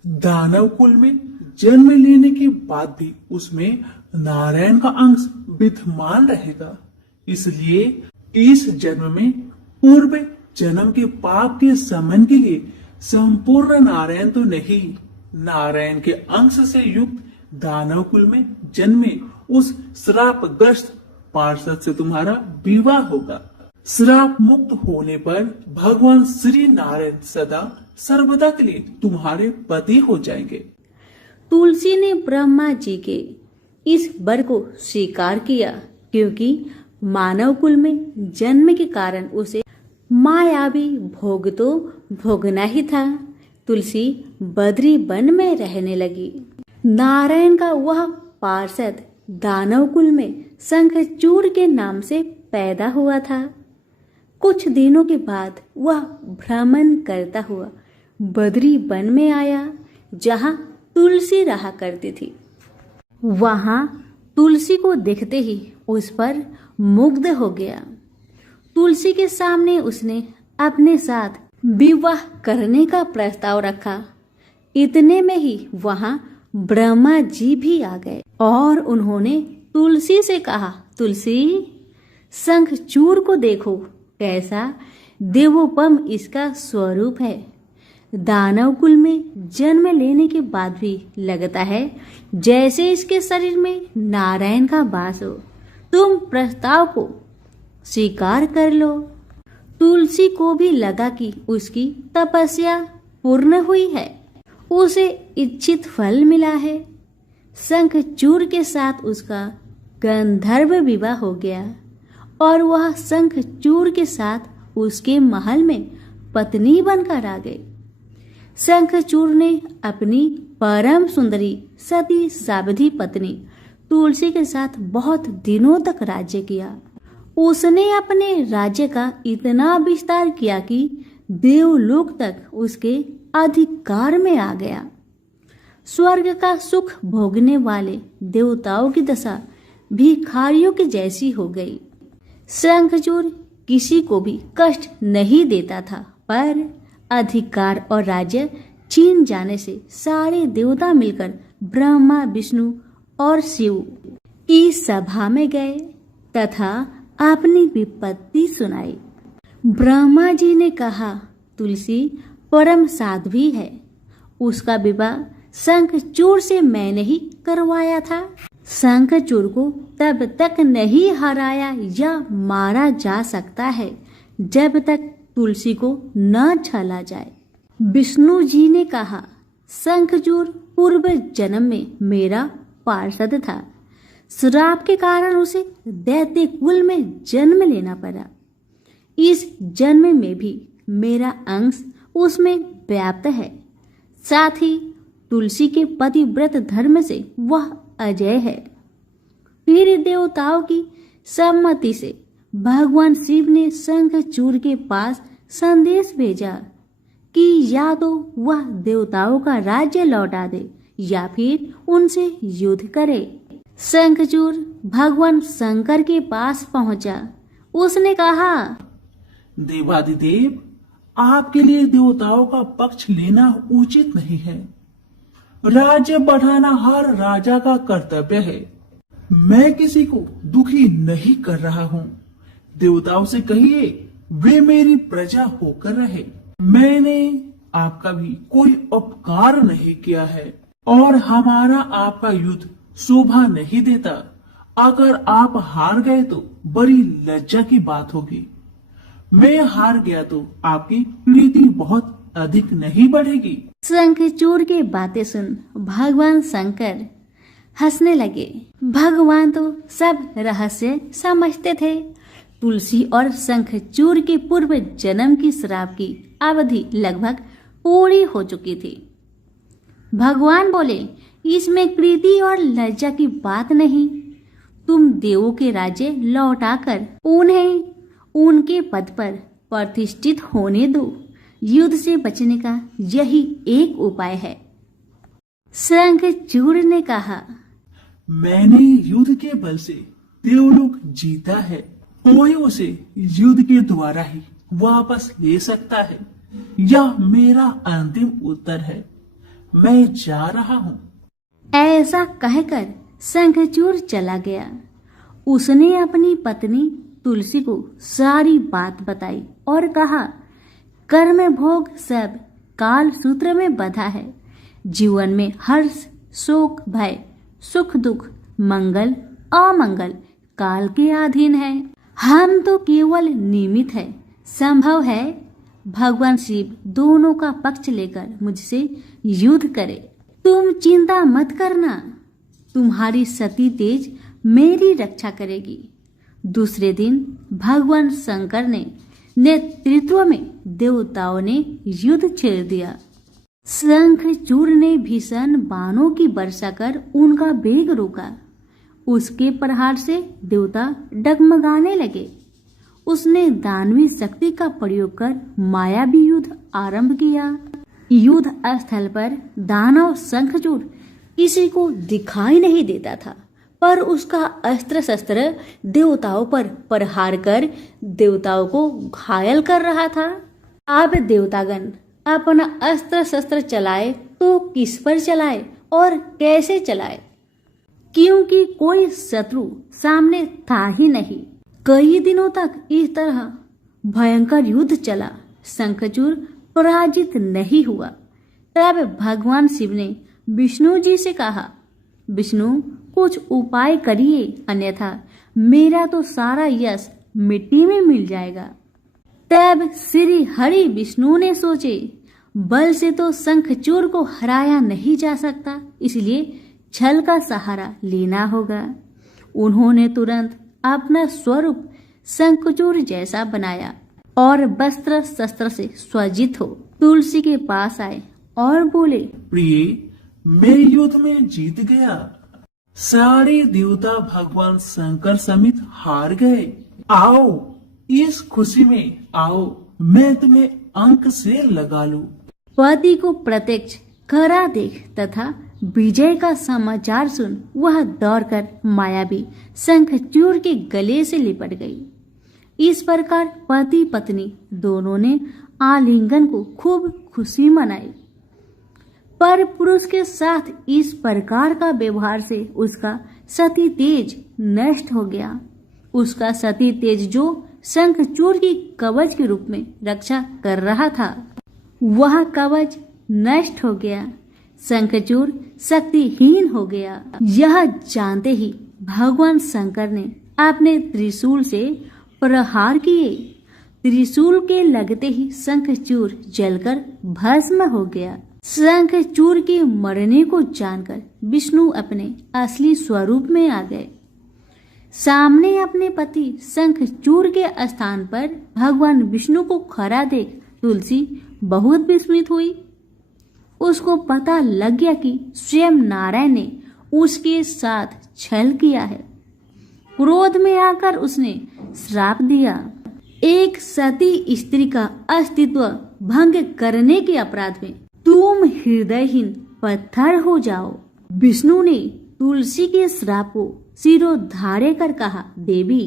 दानव कुल में जन्म लेने के बाद भी उसमें नारायण का अंश विद्यमान रहेगा। इसलिए इस जन्म में पूर्व जन्म के पाप के शमन के लिए संपूर्ण नारायण तो नहीं, नारायण के अंश से युक्त दानव कुल में जन्मे उस श्रापग्रस्त पार्षद से तुम्हारा विवाह होगा। श्राप मुक्त होने पर भगवान श्री नारायण सदा सर्वदा के लिए तुम्हारे पति हो जाएंगे। तुलसी ने ब्रह्मा जी के इस वर को स्वीकार किया, क्योंकि मानव कुल में जन्म के कारण उसे मायावी भोग तो भोगना ही था। तुलसी बद्री वन में रहने लगी। नारायण का वह पार्षद दानव कुल में शंखचूड़ के नाम से पैदा हुआ था। कुछ दिनों के बाद वह भ्रमण करता हुआ बद्री वन में आया, जहाँ तुलसी रहा करती थी। वहां तुलसी को देखते ही उस पर मुग्ध हो गया। तुलसी के सामने उसने अपने साथ विवाह करने का प्रस्ताव रखा। इतने में ही वहां ब्रह्मा जी भी आ गए और उन्होंने तुलसी से कहा, तुलसी, शंखचूड़ को देखो, कैसा देवोपम इसका स्वरूप है। दानव कुल में जन्म लेने के बाद भी लगता है जैसे इसके शरीर में नारायण का वास हो। तुम प्रस्ताव को स्वीकार कर लो। तुलसी को भी लगा कि उसकी तपस्या पूर्ण हुई है, उसे इच्छित फल मिला है। शंखचूड़ के साथ उसका गंधर्व विवाह हो गया और वह शंखचूड़ के साथ उसके महल में पत्नी बनकर आ गई। शंखचूड़ ने अपनी परम सुंदरी सती सावधि पत्नी तुलसी के साथ बहुत दिनों तक राज्य किया। उसने अपने राज्य का इतना विस्तार किया कि देवलोक तक उसके अधिकार में आ गया। स्वर्ग का सुख भोगने वाले देवताओं की दशा भिखारियों की जैसी हो गई। शंखचूड़ किसी को भी कष्ट नहीं देता था, पर अधिकार और राज्य छीन जाने से सारे देवता मिलकर ब्रह्मा, विष्णु और शिव की सभा में गए तथा अपनी विपत्ति सुनाई। ब्रह्मा जी ने कहा, तुलसी परम साध्वी है, उसका विवाह शंखचूड़ से मैंने ही करवाया था। शंखचूड़ को तब तक नहीं हराया या मारा जा सकता है जब तक तुलसी को न छला जाए। विष्णु जी ने कहा, शंखचूड़ पूर्व जन्म में मेरा पार्षद था। श्राप के कारण उसे दैत्य कुल में जन्म लेना पड़ा। इस जन्म में भी मेरा अंश उसमें व्याप्त है। साथ ही तुलसी के पतिव्रत धर्म से वह अजय है। फिर देवताओं की सम्मति से भगवान शिव ने शंखचूड़ के पास संदेश भेजा कि या तो वह देवताओं का राज्य लौटा दे या फिर उनसे युद्ध करे। शंखचूड़ भगवान शंकर के पास पहुंचा। उसने कहा, देवादिदेव, आपके लिए देवताओं का पक्ष लेना उचित नहीं है। राज्य बढ़ाना हर राजा का कर्तव्य है। मैं किसी को दुखी नहीं कर रहा हूँ। देवताओं से कहिए वे मेरी प्रजा होकर रहे। मैंने आपका भी कोई उपकार नहीं किया है और हमारा आपका युद्ध शोभा नहीं देता। अगर आप हार गए तो बड़ी लज्जा की बात होगी। मैं हार गया तो आपकी प्रीति बहुत अधिक नहीं बढ़ेगी। शंखचूड़ की बातें सुन भगवान शंकर हंसने लगे। भगवान तो सब रहस्य समझते थे। तुलसी और शंखचूड़ के पूर्व जन्म की श्राप की अवधि लगभग पूरी हो चुकी थी। भगवान बोले, इसमें कृति और लज्जा की बात नहीं। तुम देवों के राज्य लौटाकर उन्हें उनके पद पर प्रतिष्ठित होने दो। युद्ध से बचने का यही एक उपाय है। शंखचूड़ ने कहा, मैंने युद्ध के बल से देवलोक जीता है। कोई उसे युद्ध के द्वारा ही वापस ले सकता है। यह मेरा अंतिम उत्तर है। मैं जा रहा हूँ। ऐसा कहकर शंखचूड़ चला गया। उसने अपनी पत्नी तुलसी को सारी बात बताई और कहा, कर्म भोग सब काल सूत्र में बंधा है। जीवन में हर्ष, शोक, भय, सुख, दुख, मंगल, अमंगल काल के अधीन है। हम तो केवल निमित्त है। संभव है भगवान शिव दोनों का पक्ष लेकर मुझसे युद्ध करे। तुम चिंता मत करना, तुम्हारी सती तेज मेरी रक्षा करेगी। दूसरे दिन भगवान शंकर ने नेतृत्व में देवताओं ने युद्ध छेड़ दिया। शंखचूड़ ने भीषण बाणों की वर्षा कर उनका वेग रोका। उसके प्रहार से देवता डगमगाने लगे। उसने दानवी शक्ति का प्रयोग कर मायावी युद्ध आरंभ किया। युद्ध स्थल पर दानव शंखचूड़ किसी को दिखाई नहीं देता था, पर उसका अस्त्र शस्त्र देवताओं पर प्रहार कर देवताओं को घायल कर रहा था। अब देवतागण अपना अस्त्र शस्त्र चलाए तो किस पर चलाए और कैसे चलाए, क्योंकि कोई शत्रु सामने था ही नहीं। कई दिनों तक इस तरह भयंकर युद्ध चला। शंखचूड़ पराजित नहीं हुआ। तब भगवान शिव ने विष्णु जी से कहा, विष्णु कुछ उपाय करिए, अन्यथा मेरा तो सारा यश मिट्टी में मिल जाएगा। तब श्री हरि विष्णु ने सोचे, बल से तो शंखचूड़ को हराया नहीं जा सकता, इसलिए छल का सहारा लेना होगा। उन्होंने तुरंत अपना स्वरूप शंखचूड़ जैसा बनाया और वस्त्र शस्त्र से सज्जित हो तुलसी के पास आए और बोले, प्रिय, मैं युद्ध में जीत गया। सारे देवता भगवान शंकर समेत हार गए। आओ, इस खुशी में आओ, मैं तुम्हें अंक से लगा लूं। पति को प्रत्यक्ष करा देख तथा विजय का समाचार सुन वह दौड़कर मायावी शंखचूड़ के गले से लिपट गई। इस प्रकार पति पत्नी दोनों ने आलिंगन को खूब खुशी मनाई। पर पुरुष के साथ इस प्रकार का व्यवहार से उसका सती तेज नष्ट हो गया। उसका सती तेज जो शंखचूड़ की कवच के रूप में रक्षा कर रहा था, वह कवच नष्ट हो गया। शंखचूड़ शक्तिहीन हो गया। यह जानते ही भगवान शंकर ने अपने त्रिशूल से प्रहार किए। त्रिशूल के लगते ही शंखचूड़ जलकर भस्म हो गया। शंखचूड़ के मरने को जानकर विष्णु अपने असली स्वरूप में आ गए। सामने अपने पति शंखचूड़ के स्थान पर भगवान विष्णु को खड़ा देख तुलसी बहुत विस्मित हुई। उसको पता लग गया कि स्वयं नारायण ने उसके साथ छल किया है। क्रोध में आकर उसने श्राप दिया, एक सती स्त्री का अस्तित्व भंग करने के अपराध में तुम हृदयहीन पत्थर हो जाओ। विष्णु ने तुलसी के श्राप को सिरोधार्य कर कहा, देवी,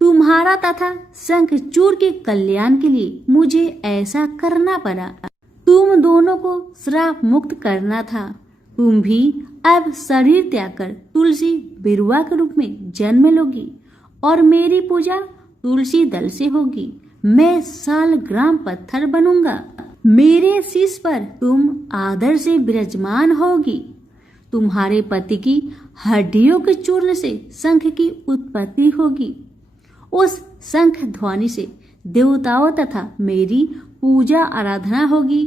तुम्हारा तथा शंखचूड़ के कल्याण के लिए मुझे ऐसा करना पड़ा। तुम दोनों को श्राप मुक्त करना था। तुम भी अब शरीर त्याग कर तुलसी बिरुआ के रूप में जन्म लोगी और मेरी पूजा तुलसी दल से होगी। मैं सालग्राम पत्थर बनूंगा। मेरे शीश पर तुम आदर से विराजमान होगी। तुम्हारे पति की हड्डियों के चूर्ण से शंख की उत्पत्ति होगी। उस शंख ध्वनि से देवताओं तथा मेरी पूजा आराधना होगी।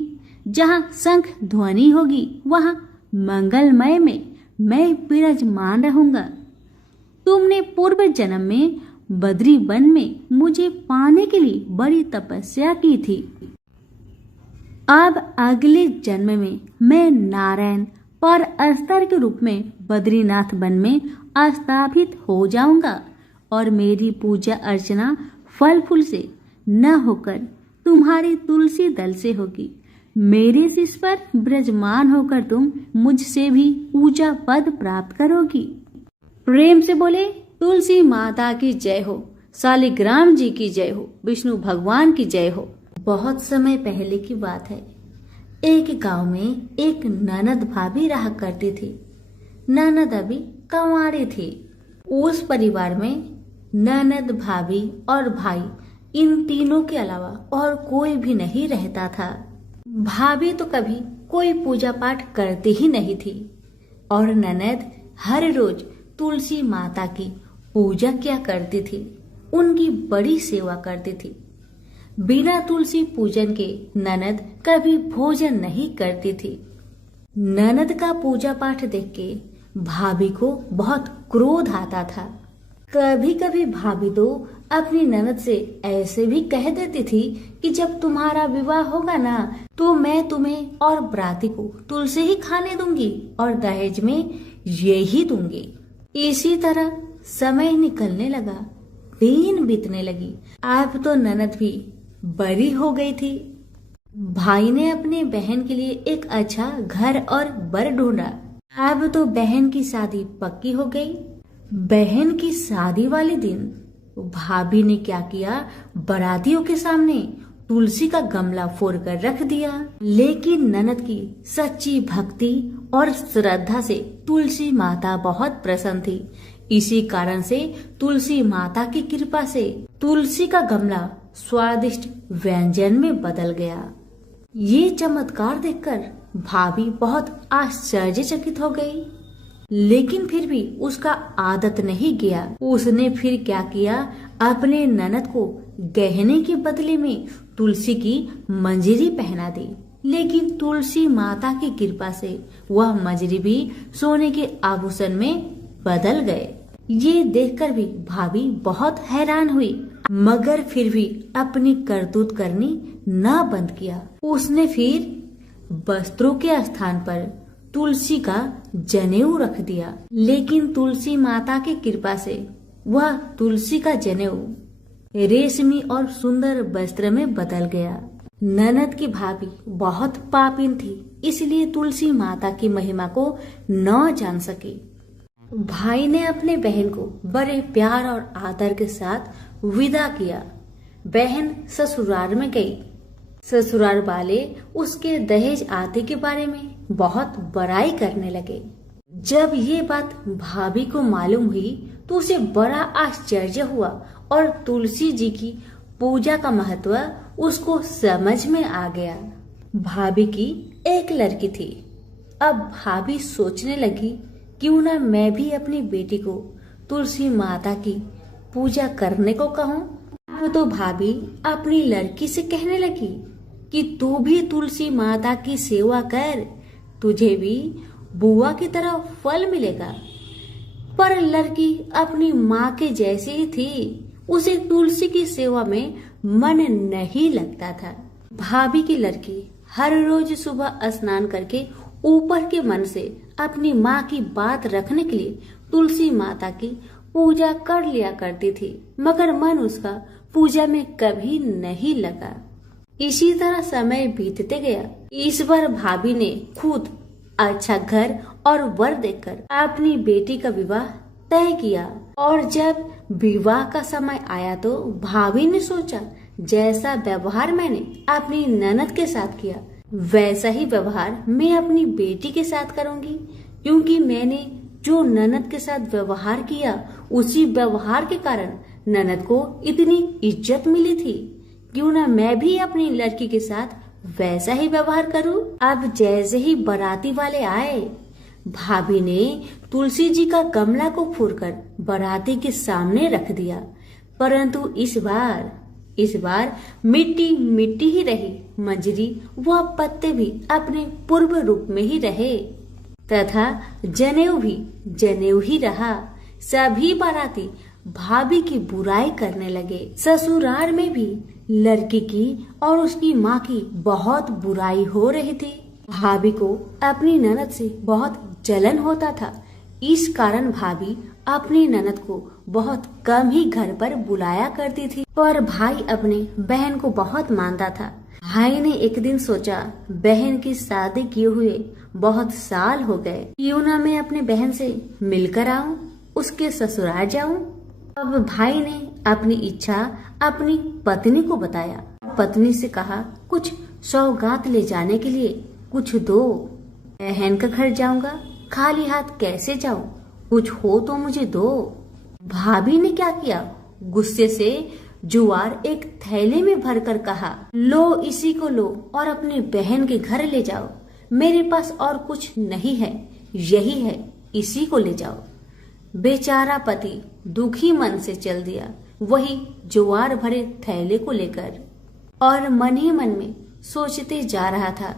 जहाँ शंख ध्वनि होगी वहाँ मंगलमय में मैं विराजमान रहूंगा। तुमने पूर्व जन्म में बद्री वन में मुझे पाने के लिए बड़ी तपस्या की थी। अब अगले जन्म में मैं नारायण पर अस्तर के रूप में बद्रीनाथ वन में स्थापित हो जाऊंगा और मेरी पूजा अर्चना फल फूल से न होकर तुम्हारी तुलसी दल से होगी। मेरे शीश पर विराजमान होकर तुम मुझसे भी पूजा पद प्राप्त करोगी। प्रेम से बोले, तुलसी माता की जय हो, शालिग्राम जी की जय हो, विष्णु भगवान की जय हो। बहुत समय पहले की बात है। एक गांव में एक ननद भाभी रहा करती थी। ननद अभी कंवारी थी। उस परिवार में ननद, भाभी और भाई, इन तीनों के अलावा और कोई भी नहीं रहता था। भाभी तो कभी कोई पूजा पाठ करती ही नहीं थी और ननद हर रोज तुलसी माता की पूजा किया करती थी, उनकी बड़ी सेवा करती थी। बिना तुलसी पूजन के ननद कभी भोजन नहीं करती थी। ननद का पूजा पाठ देख के भाभी को बहुत क्रोध आता था। कभी कभी भाभी तो अपनी ननद से ऐसे भी कह देती थी कि जब तुम्हारा विवाह होगा ना तो मैं तुम्हें और बराती को तुलसी ही खाने दूंगी और दहेज में यही दूंगी। इसी तरह समय निकलने लगा, दिन बीतने लगी। अब तो ननद भी बड़ी हो गई थी। भाई ने अपने बहन के लिए एक अच्छा घर और बर ढूंढा। अब तो बहन की शादी पक्की हो गई। बहन की शादी वाले दिन भाभी ने क्या किया, बारातियों के सामने तुलसी का गमला फोड़कर रख दिया। लेकिन ननद की सच्ची भक्ति और श्रद्धा से तुलसी माता बहुत प्रसन्न थी। इसी कारण से तुलसी माता की कृपा से तुलसी का गमला स्वादिष्ट व्यंजन में बदल गया। ये चमत्कार देखकर भाभी बहुत आश्चर्यचकित हो गई, लेकिन फिर भी उसका आदत नहीं गया। उसने फिर क्या किया, अपने ननद को गहने के बदले में तुलसी की मंजरी पहना दी। लेकिन तुलसी माता की कृपा से वह मंजरी भी सोने के आभूषण में बदल गए। ये देखकर भी भाभी बहुत हैरान हुई, मगर फिर भी अपनी करतूत करनी न बंद किया। उसने फिर वस्त्रों के स्थान पर तुलसी का जनेऊ रख दिया। लेकिन तुलसी माता की कृपा से वह तुलसी का जनेऊ रेशमी और सुंदर वस्त्र में बदल गया। ननद की भाभी बहुत पापिन थी, इसलिए तुलसी माता की महिमा को न जान सकी। भाई ने अपने बहन को बड़े प्यार और आदर के साथ विदा किया। बहन ससुराल में गई। ससुराल वाले उसके दहेज आदि के बारे में बहुत बड़ाई करने लगे। जब ये बात भाभी को मालूम हुई तो उसे बड़ा आश्चर्य हुआ और तुलसी जी की पूजा का महत्व उसको समझ में आ गया। भाभी की एक लड़की थी। अब भाभी सोचने लगी, क्यों ना मैं भी अपनी बेटी को तुलसी माता की पूजा करने को कहूँ। तो भाभी अपनी लड़की से कहने लगी कि तू भी तुलसी माता की सेवा कर, तुझे भी बुआ की तरह फल मिलेगा। पर लड़की अपनी माँ के जैसी ही थी, उसे तुलसी की सेवा में मन नहीं लगता था। भाभी की लड़की हर रोज सुबह स्नान करके ऊपर के मन से अपनी माँ की बात रखने के लिए तुलसी माता की पूजा कर लिया करती थी, मगर मन उसका पूजा में कभी नहीं लगा। इसी तरह समय बीतते गया। इस बार भाभी ने खुद अच्छा घर और वर देखकर अपनी बेटी का विवाह तय किया। और जब विवाह का समय आया तो भाभी ने सोचा, जैसा व्यवहार मैंने अपनी ननद के साथ किया वैसा ही व्यवहार मैं अपनी बेटी के साथ करूंगी, क्योंकि मैंने जो ननद के साथ व्यवहार किया उसी व्यवहार के कारण ननद को इतनी इज्जत मिली थी। क्यों ना मैं भी अपनी लड़की के साथ वैसा ही व्यवहार करूं। अब जैसे ही बाराती वाले आए, भाभी ने तुलसी जी का गमला को फोड़कर बाराती के सामने रख दिया, परंतु इस बार मिट्टी मिट्टी ही रही। मंजरी व पत्ते भी अपने पूर्व रूप में ही रहे तथा जनेऊ भी जनेऊ ही रहा। सभी बाराती भाभी की बुराई करने लगे। ससुराल में भी लड़की की और उसकी माँ की बहुत बुराई हो रही थी। भाभी को अपनी ननद से बहुत जलन होता था। इस कारण भाभी अपनी ननद को बहुत कम ही घर पर बुलाया करती थी। पर भाई अपने बहन को बहुत मानता था। भाई ने एक दिन सोचा, बहन की शादी किए हुए बहुत साल हो गए, क्यों ना मैं अपने बहन से मिलकर आऊं, उसके ससुराल जाऊं। अब भाई ने अपनी इच्छा अपनी पत्नी को बताया। पत्नी से कहा, कुछ सौगात ले जाने के लिए कुछ दो। बहन का घर जाऊंगा, खाली हाथ कैसे जाऊं, कुछ हो तो मुझे दो। भाभी ने क्या किया, गुस्से से जुआर एक थैले में भरकर कहा, लो इसी को लो और अपनी बहन के घर ले जाओ। मेरे पास और कुछ नहीं है, यही है, इसी को ले जाओ। बेचारा पति दुखी मन से चल दिया, वही जुआर भरे थैले को लेकर, और मन ही मन में सोचते जा रहा था,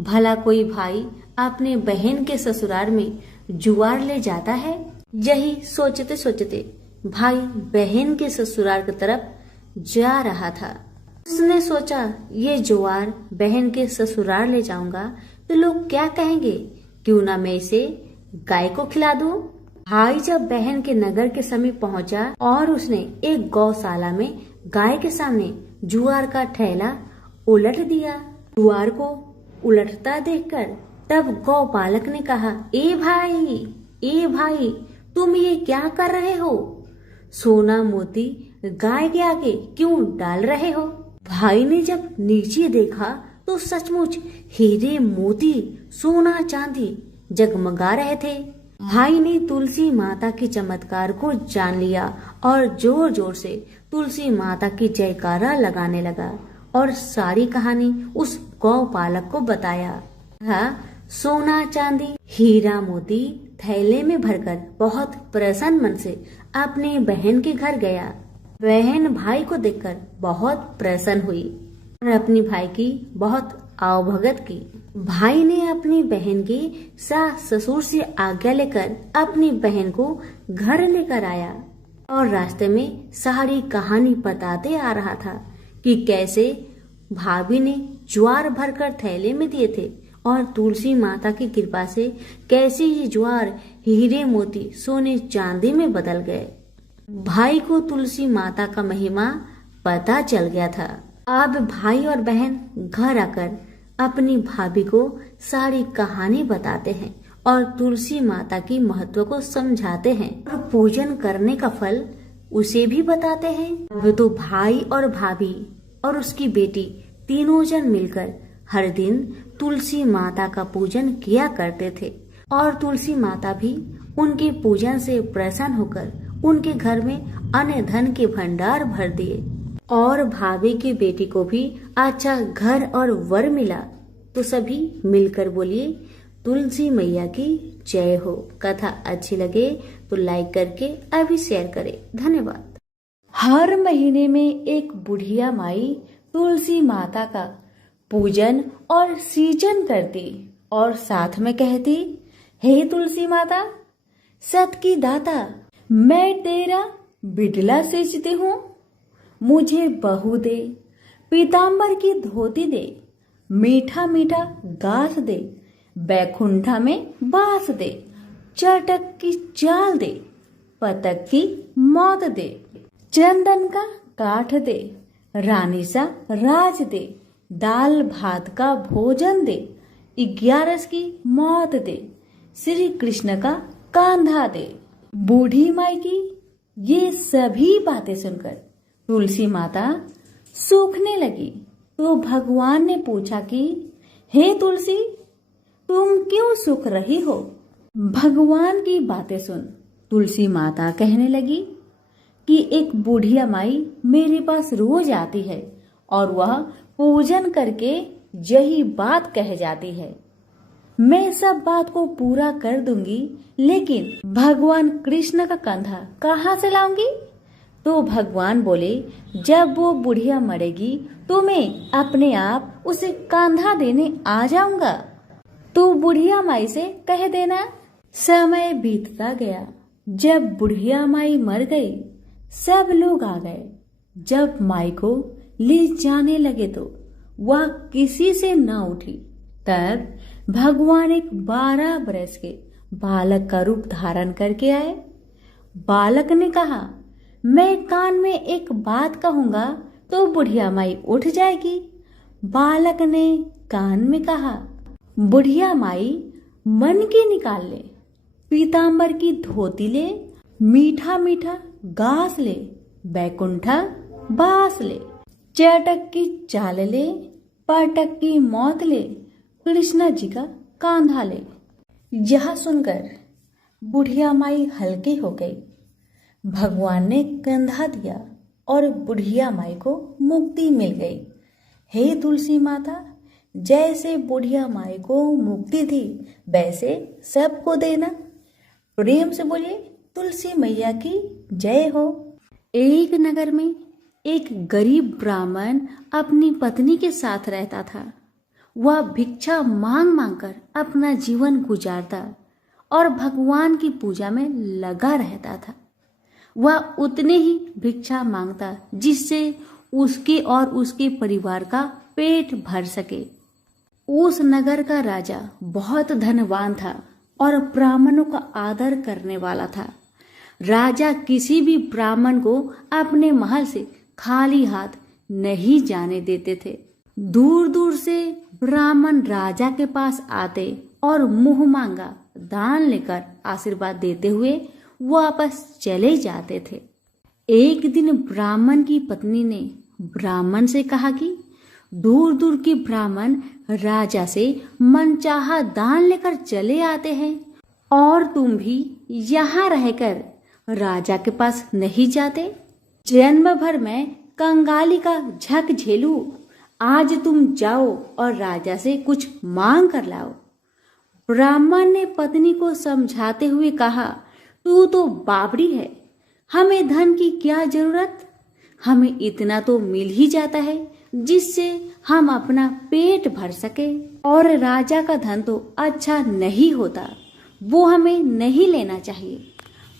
भला कोई भाई अपने बहन के ससुराल में जुआर ले जाता है। यही सोचते सोचते भाई बहन के ससुराल की तरफ जा रहा था। उसने सोचा, ये जुआर बहन के ससुराल ले जाऊंगा तो लोग क्या कहेंगे, क्यों ना मैं इसे गाय को खिला दूं। भाई जब बहन के नगर के समीप पहुंचा और उसने एक गौशाला में गाय के सामने जुआर का थैला उलट दिया। जुआर को उलटता देखकर तब गौ बालक ने कहा, ए भाई तुम ये क्या कर रहे हो? सोना मोती गाय के आगे क्यों डाल रहे हो? भाई ने जब नीचे देखा तो सचमुच हीरे मोती सोना चांदी जगमगा रहे थे। भाई ने तुलसी माता के चमत्कार को जान लिया और जोर जोर से तुलसी माता की जयकारा लगाने लगा और सारी कहानी उस गौ पालक को बताया। सोना चांदी हीरा मोती थैले में भरकर बहुत प्रसन्न मन से अपने बहन के घर गया। बहन भाई को देखकर बहुत प्रसन्न हुई और अपनी भाई की बहुत आवभगत की। भाई ने अपनी बहन के सास ससुर से आज्ञा लेकर अपनी बहन को घर लेकर आया और रास्ते में सारी कहानी बताते आ रहा था कि कैसे भाभी ने ज्वार भरकर थैले में दिए थे और तुलसी माता की कृपा से कैसे ये ज्वार हीरे मोती सोने चांदी में बदल गए। भाई को तुलसी माता का महिमा पता चल गया था। अब भाई और बहन घर आकर अपनी भाभी को सारी कहानी बताते हैं और तुलसी माता की महत्व को समझाते हैं और पूजन करने का फल उसे भी बताते हैं। अब तो भाई और भाभी और उसकी बेटी तीनों जन मिलकर हर दिन तुलसी माता का पूजन किया करते थे और तुलसी माता भी उनके पूजन से प्रसन्न होकर उनके घर में अन्न धन के भंडार भर दिए और भाभी की बेटी को भी अच्छा घर और वर मिला। तो सभी मिलकर बोलिए तुलसी मैया की जय हो। कथा अच्छी लगे तो लाइक करके अभी शेयर करें। धन्यवाद। हर महीने में एक बुढ़िया माई तुलसी माता का पूजन और सीजन करती और साथ में कहती, हे तुलसी माता सत की दाता, मैं तेरा बिडला सींचती हूँ, मुझे बहू दे, पीताम्बर की धोती दे, मीठा मीठा घास दे, बैकुंठा में बास दे, चटक की चाल दे, पतक की मौत दे, चंदन का काठ दे, रानी सा राज दे, दाल भात का भोजन दे, 11 की मौत दे, श्री कृष्ण का कांधा दे। बूढ़ी माई की ये सभी बातें सुनकर तुलसी माता सूखने लगी तो भगवान ने पूछा कि हे तुलसी तुम क्यों सूख रही हो? भगवान की बातें सुन तुलसी माता कहने लगी कि एक बुढ़िया माई मेरे पास रोज आती है और वह पूजन करके यही बात कह जाती है। मैं सब बात को पूरा कर दूंगी, लेकिन भगवान कृष्ण का कंधा कहाँ से लाऊंगी? तो भगवान बोले, जब वो बुढ़िया मरेगी तो मैं अपने आप उसे कंधा देने आ जाऊंगा। तो बुढ़िया माई से कह देना। समय बीतता गया। जब बुढ़िया माई मर गई, सब लोग आ गए। जब माई को ले जाने लगे तो वह किसी से न उठी। तब भगवान एक 12 बरस के बालक का रूप धारण करके आए। बालक ने कहा, मैं कान में एक बात कहूंगा तो बुढ़िया माई उठ जाएगी। बालक ने कान में कहा, बुढ़िया माई मन की निकाल ले, पीताम्बर की धोती ले, मीठा मीठा घास ले, बैकुंठा बास ले, चटक की चाल ले, पटक की मौत ले, कृष्णा जी का कांधा ले। यह सुनकर बुढ़िया माई हल्की हो गई। भगवान ने कंधा दिया और बुढ़िया माई को मुक्ति मिल गई। हे तुलसी माता, जैसे बुढ़िया माई को मुक्ति दी वैसे सबको देना। प्रेम से बोलिए तुलसी मैया की जय हो। एक नगर में एक गरीब ब्राह्मण अपनी पत्नी के साथ रहता था। वह भिक्षा मांग मांग कर अपना जीवन गुजारता और भगवान की पूजा में लगा रहता था। वह उतने ही भिक्षा मांगता जिससे उसके और उसके परिवार का पेट भर सके। उस नगर का राजा बहुत धनवान था और ब्राह्मणों का आदर करने वाला था। राजा किसी भी ब्राह्मण को अपने महल से खाली हाथ नहीं जाने देते थे। दूर दूर से ब्राह्मण राजा के पास आते और मुंह मांगा दान लेकर आशीर्वाद देते हुए वापस चले जाते थे। एक दिन ब्राह्मण की पत्नी ने ब्राह्मण से कहा कि दूर दूर के ब्राह्मण राजा से मनचाहा दान लेकर चले आते हैं और तुम भी यहाँ रहकर राजा के पास नहीं जाते। जन्म भर मैं कंगाली का झक झेलूं, आज तुम जाओ और राजा से कुछ मांग कर लाओ। ब्राह्मण ने पत्नी को समझाते हुए कहा, तू तो बावड़ी है, हमें धन की क्या जरूरत, हमें इतना तो मिल ही जाता है जिससे हम अपना पेट भर सके, और राजा का धन तो अच्छा नहीं होता, वो हमें नहीं लेना चाहिए।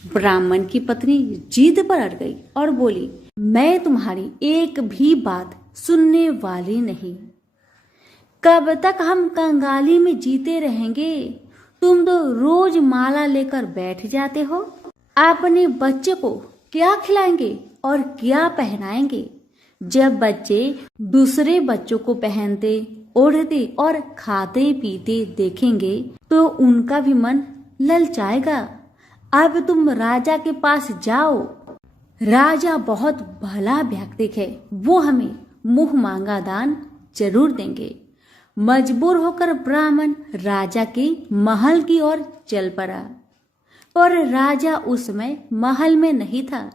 ब्राह्मण की पत्नी जिद पर अड़ गई और बोली, मैं तुम्हारी एक भी बात सुनने वाली नहीं। कब तक हम कंगाली में जीते रहेंगे? तुम तो रोज माला लेकर बैठ जाते हो। अपने बच्चे को क्या खिलाएंगे और क्या पहनाएंगे? जब बच्चे दूसरे बच्चों को पहनते, ओढ़ते और खाते पीते देखेंगे तो उनका भी मन ललचाएगा। अब तुम राजा के पास जाओ, राजा बहुत भला व्यक्ति है, वो हमें मुंह मांगा दान जरूर देंगे। मजबूर होकर ब्राह्मण राजा के महल की ओर चल पड़ा, पर राजा उस समय महल में नहीं था।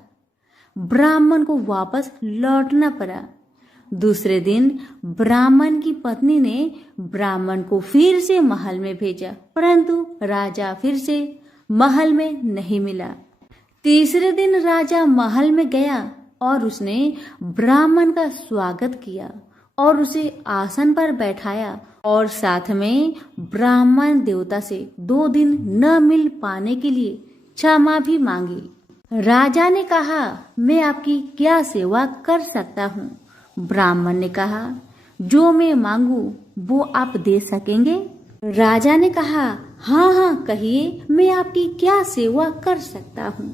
ब्राह्मण को वापस लौटना पड़ा। दूसरे दिन ब्राह्मण की पत्नी ने ब्राह्मण को फिर से महल में भेजा, परंतु राजा फिर से महल में नहीं मिला। तीसरे दिन राजा महल में गया और उसने ब्राह्मण का स्वागत किया और उसे आसन पर बैठाया और साथ में ब्राह्मण देवता से 2 दिन न मिल पाने के लिए क्षमा भी मांगी। राजा ने कहा, मैं आपकी क्या सेवा कर सकता हूँ? ब्राह्मण ने कहा, जो मैं मांगू वो आप दे सकेंगे? राजा ने कहा, हाँ हाँ कहिए, मैं आपकी क्या सेवा कर सकता हूँ?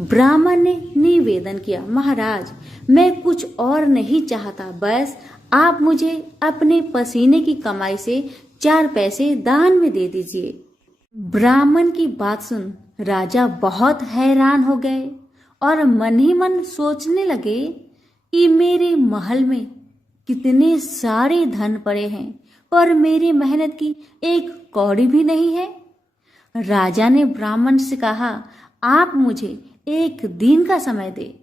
ब्राह्मण ने निवेदन किया, महाराज मैं कुछ और नहीं चाहता, बस आप मुझे अपने पसीने की कमाई से 4 पैसे दान में दे दीजिए। ब्राह्मण की बात सुन राजा बहुत हैरान हो गए और मन ही मन सोचने लगे कि मेरे महल में कितने सारे धन पड़े हैं पर मेरी मेहनत की 1 कौड़ी भी नहीं है। राजा ने ब्राह्मण से कहा, आप मुझे 1 दिन का समय दे,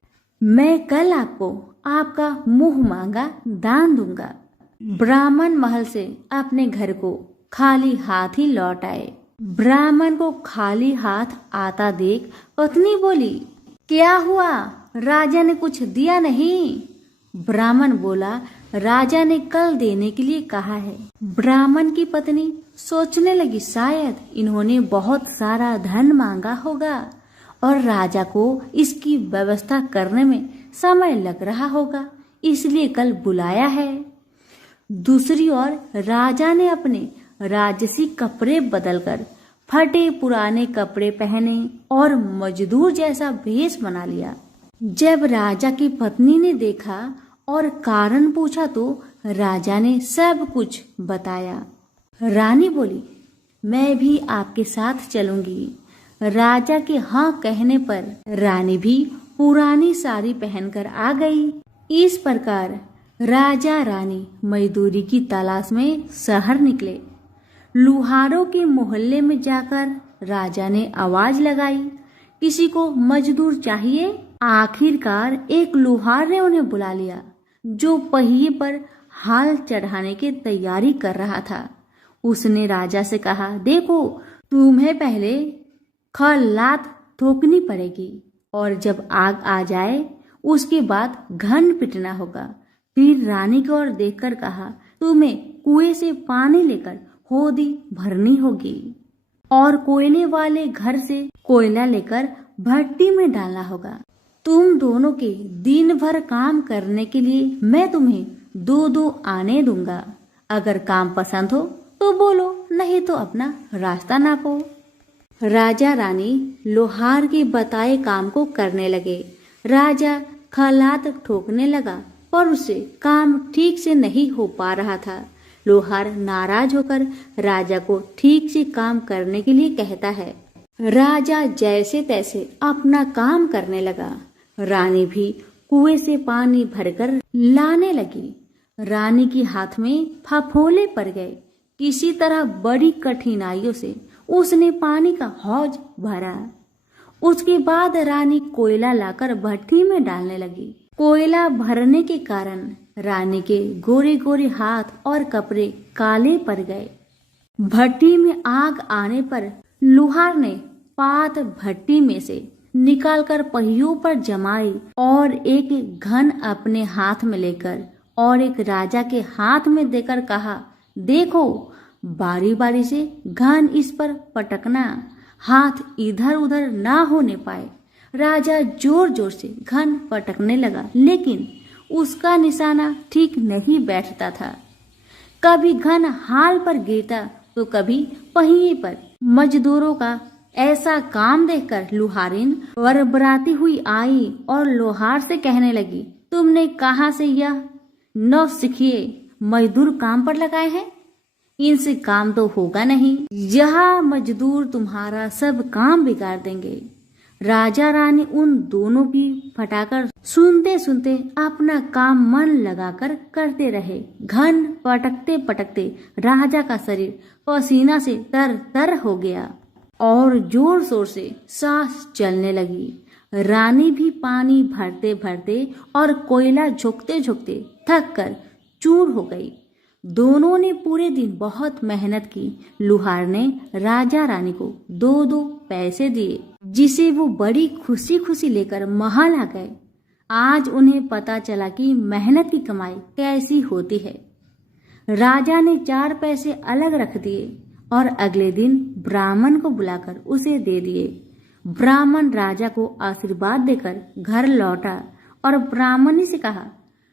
मैं कल आपको आपका मुंह मांगा दान दूंगा। ब्राह्मण महल से अपने घर को खाली हाथ ही लौट आए। ब्राह्मण को खाली हाथ आता देख पत्नी बोली, क्या हुआ, राजा ने कुछ दिया नहीं? ब्राह्मण बोला, राजा ने कल देने के लिए कहा है। ब्राह्मण की पत्नी सोचने लगी, शायद इन्होंने बहुत सारा धन मांगा होगा और राजा को इसकी व्यवस्था करने में समय लग रहा होगा, इसलिए कल बुलाया है। दूसरी ओर राजा ने अपने राजसी कपड़े बदलकर फटे पुराने कपड़े पहने और मजदूर जैसा भेष बना लिया। जब राजा की पत्नी ने देखा और कारण पूछा तो राजा ने सब कुछ बताया। रानी बोली, मैं भी आपके साथ चलूंगी। राजा के हाँ कहने पर रानी भी पुरानी साड़ी पहनकर आ गई। इस प्रकार राजा रानी मजदूरी की तलाश में शहर निकले। लुहारों के मोहल्ले में जाकर राजा ने आवाज लगाई, किसी को मजदूर चाहिए? आखिरकार एक लुहार ने उन्हें बुला लिया, जो पहिए पर हाल चढ़ाने की तैयारी कर रहा था। उसने राजा से कहा, देखो तुम्हें पहले खलात ठोकनी पड़ेगी और जब आग आ जाए उसके बाद घन पिटना होगा। फिर रानी की ओर देखकर कहा, तुम्हें कुएं से पानी लेकर होदी भरनी होगी और कोयले वाले घर से कोयला लेकर भट्टी में डालना होगा। तुम दोनों के दिन भर काम करने के लिए मैं तुम्हें 2-2 आने दूंगा। अगर काम पसंद हो तो बोलो, नहीं तो अपना रास्ता नापो। राजा रानी लोहार के बताए काम को करने लगे। राजा खलात ठोकने लगा पर उससे काम ठीक से नहीं हो पा रहा था। लोहार नाराज होकर राजा को ठीक से काम करने के लिए कहता है। राजा जैसे तैसे अपना काम करने लगा। रानी भी कुएं से पानी भरकर लाने लगी। रानी के हाथ में फफोले पड़ गए। किसी तरह बड़ी कठिनाइयों से उसने पानी का हौज भरा। उसके बाद रानी कोयला लाकर भट्टी में डालने लगी। कोयला भरने के कारण रानी के गोरे गोरे हाथ और कपड़े काले पड़ गए। भट्टी में आग आने पर लुहार ने पात भट्टी में से निकालकर पहियों पर जमाई और एक घन अपने हाथ में लेकर और एक राजा के हाथ में देकर कहा, देखो बारी बारी से घन इस पर पटकना, हाथ इधर उधर ना होने पाए। राजा जोर जोर से घन पटकने लगा, लेकिन उसका निशाना ठीक नहीं बैठता था। कभी घन हाल पर गिरता तो कभी पहिए पर। मजदूरों का ऐसा काम देखकर लुहारिन बरबराती हुई आई और लोहार से कहने लगी, तुमने कहाँ से यह नौसिखिए मजदूर काम पर लगाए हैं? इनसे काम तो होगा नहीं। यह मजदूर तुम्हारा सब काम बिगाड़ देंगे। राजा रानी उन दोनों की फटाकर सुनते सुनते अपना काम मन लगाकर करते रहे। घन पटकते पटकते राजा का शरीर पसीना से तर तर हो गया और जोर शोर से सांस चलने लगी। रानी भी पानी भरते भरते और कोयला झोंकते झोंकते थक कर चूर हो गई। दोनों ने पूरे दिन बहुत मेहनत की। लुहार ने राजा रानी को 2-2 पैसे दिए, जिसे वो बड़ी खुशी खुशी लेकर महल आ गए। आज उन्हें पता चला कि मेहनत की कमाई कैसी होती है। राजा ने 4 पैसे अलग रख दिए और अगले दिन ब्राह्मण को बुलाकर उसे दे दिए। ब्राह्मण राजा को आशीर्वाद देकर घर लौटा और ब्राह्मणी से कहा,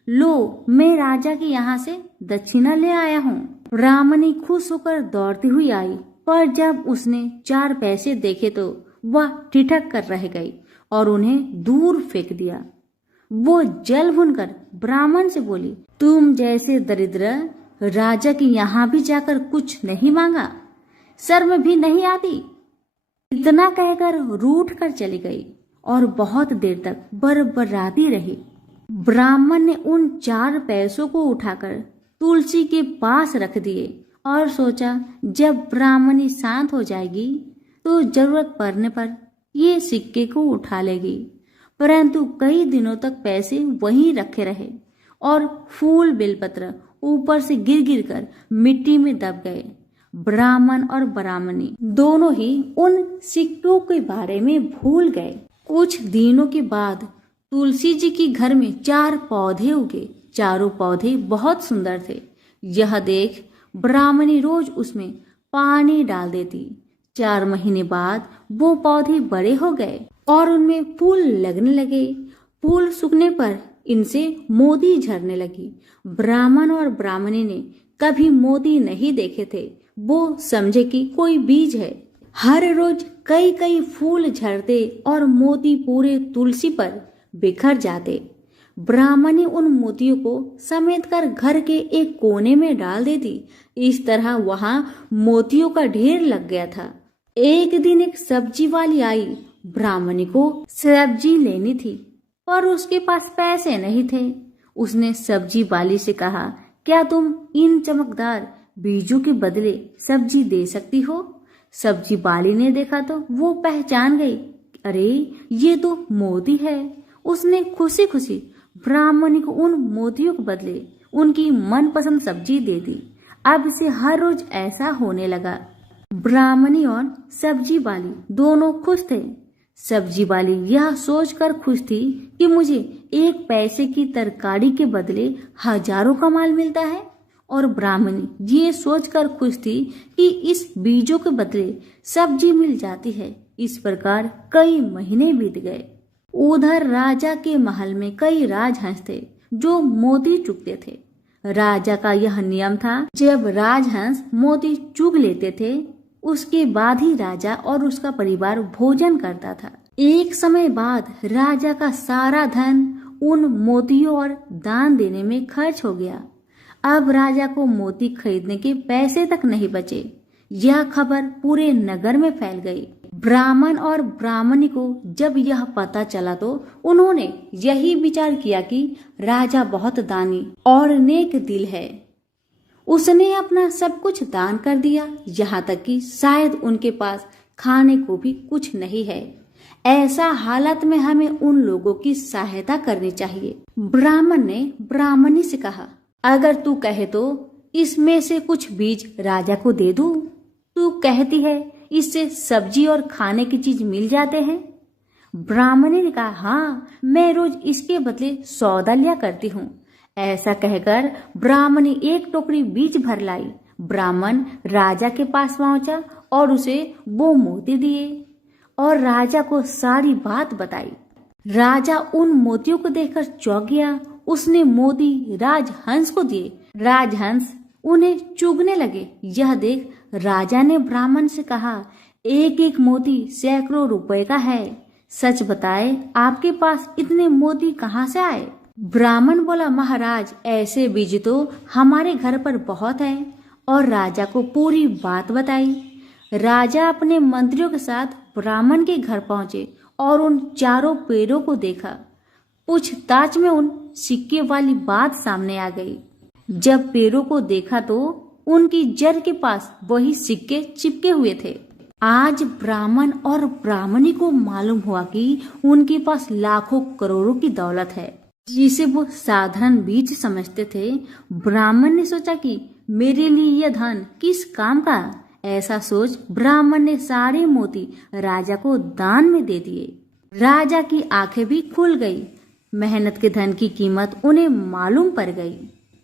लो मैं राजा के यहाँ से दक्षिणा ले आया हूँ। ब्राह्मणी खुश होकर दौड़ती हुई आई, पर जब उसने 4 पैसे देखे तो वह ठिठक कर रह गई और उन्हें दूर फेंक दिया। वो जल भूनकर ब्राह्मण से बोली, तुम जैसे दरिद्र राजा के यहाँ भी जाकर कुछ नहीं मांगा, शर्म भी नहीं आती। इतना कहकर रूठ कर चली गई और बहुत देर तक बरबराती रही। ब्राह्मण ने उन 4 पैसों को उठाकर तुलसी के पास रख दिए और सोचा, जब ब्राह्मणी शांत हो जाएगी तो जरूरत पड़ने पर ये सिक्के को उठा लेगी। परंतु कई दिनों तक पैसे वहीं रखे रहे और फूल बेलपत्र ऊपर से गिर गिर कर मिट्टी में दब गए। ब्राह्मण और ब्राह्मणी दोनों ही उन सिक्कों के बारे में भूल गए। कुछ दिनों के बाद तुलसी जी के घर में 4 पौधे उगे। चारों पौधे बहुत सुंदर थे। यह देख ब्राह्मणी रोज उसमें पानी डाल देती। 4 महीने बाद वो पौधे बड़े हो गए और उनमें फूल लगने लगे। फूल सूखने पर इनसे मोती झरने लगी। ब्राह्मण और ब्राह्मणी ने कभी मोती नहीं देखे थे। वो समझे कि कोई बीज है। हर रोज कई कई फूल झरते और मोती पूरे तुलसी पर बिखर जाते। ब्राह्मणी उन मोतियों को समेट कर घर के एक कोने में डाल देती। इस तरह वहां मोतियों का ढेर लग गया था। एक दिन एक सब्जी वाली आई। ब्राह्मणी को सब्जी लेनी थी, पर उसके पास पैसे नहीं थे। उसने सब्जी वाली से कहा, क्या तुम इन चमकदार बीजों के बदले सब्जी दे सकती हो? सब्जी वाली ने देखा तो वो पहचान गई, अरे ये तो मोती है। उसने खुशी खुशी ब्राह्मणी को उन मोतियों के बदले उनकी मनपसंद सब्जी दे दी। अब से हर रोज ऐसा होने लगा। ब्राह्मणी और सब्जी वाली दोनों खुश थे। सब्जी वाली यह सोचकर खुश थी कि मुझे 1 पैसे की तरकारी के बदले हजारों का माल मिलता है, और ब्राह्मणी ये सोचकर खुश थी कि इस बीजों के बदले सब्जी मिल जाती है। इस प्रकार कई महीने बीत गए। उधर राजा के महल में कई राजहंस थे जो मोती चुगते थे। राजा का यह नियम था, जब राजहंस मोती चुग लेते थे उसके बाद ही राजा और उसका परिवार भोजन करता था। एक समय बाद राजा का सारा धन उन मोतियों और दान देने में खर्च हो गया। अब राजा को मोती खरीदने के पैसे तक नहीं बचे। यह खबर पूरे नगर में फैल गई। ब्राह्मण और ब्राह्मणी को जब यह पता चला तो उन्होंने यही विचार किया कि राजा बहुत दानी और नेक दिल है। उसने अपना सब कुछ दान कर दिया, यहाँ तक कि शायद उनके पास खाने को भी कुछ नहीं है। ऐसा हालत में हमें उन लोगों की सहायता करनी चाहिए। ब्राह्मण ने ब्राह्मणी से कहा, अगर तू कहे तो इसमें से कुछ बीज राजा को दे दूं। तू कहती है इससे सब्जी और खाने की चीज मिल जाते हैं। ब्राह्मणी ने कहा, हाँ, मैं रोज इसके बदले सौदा लिया करती हूँ। ऐसा कहकर ब्राह्मणी एक टोकरी बीज भर लाई। ब्राह्मण राजा के पास पहुंचा और उसे वो मोती दिए और राजा को सारी बात बताई। राजा उन मोतियों को देखकर चौंक गया। उसने मोती राजहंस को दिए। राजहंस उन्हें चुगने लगे। यह देख राजा ने ब्राह्मण से कहा, एक एक मोती सैकड़ों रुपए का है। सच बताए, आपके पास इतने मोती कहाँ से आए? ब्राह्मण बोला, महाराज, ऐसे बीज तो हमारे घर पर बहुत है। और राजा को पूरी बात बताई। राजा अपने मंत्रियों के साथ ब्राह्मण के घर पहुंचे और उन चारों पेड़ों को देखा। पूछताछ में उन सिक्के वाली बात सामने आ गई। जब पेड़ों को देखा तो उनकी जड़ के पास वही सिक्के चिपके हुए थे। आज ब्राह्मण और ब्राह्मणी को मालूम हुआ कि उनके पास लाखों करोड़ों की दौलत है, जिसे वो साधारण बीज समझते थे। ब्राह्मण ने सोचा कि मेरे लिए यह धन किस काम का। ऐसा सोच ब्राह्मण ने सारे मोती राजा को दान में दे दिए। राजा की आंखें भी खुल गई। मेहनत के धन की कीमत उन्हें मालूम पड़ गई।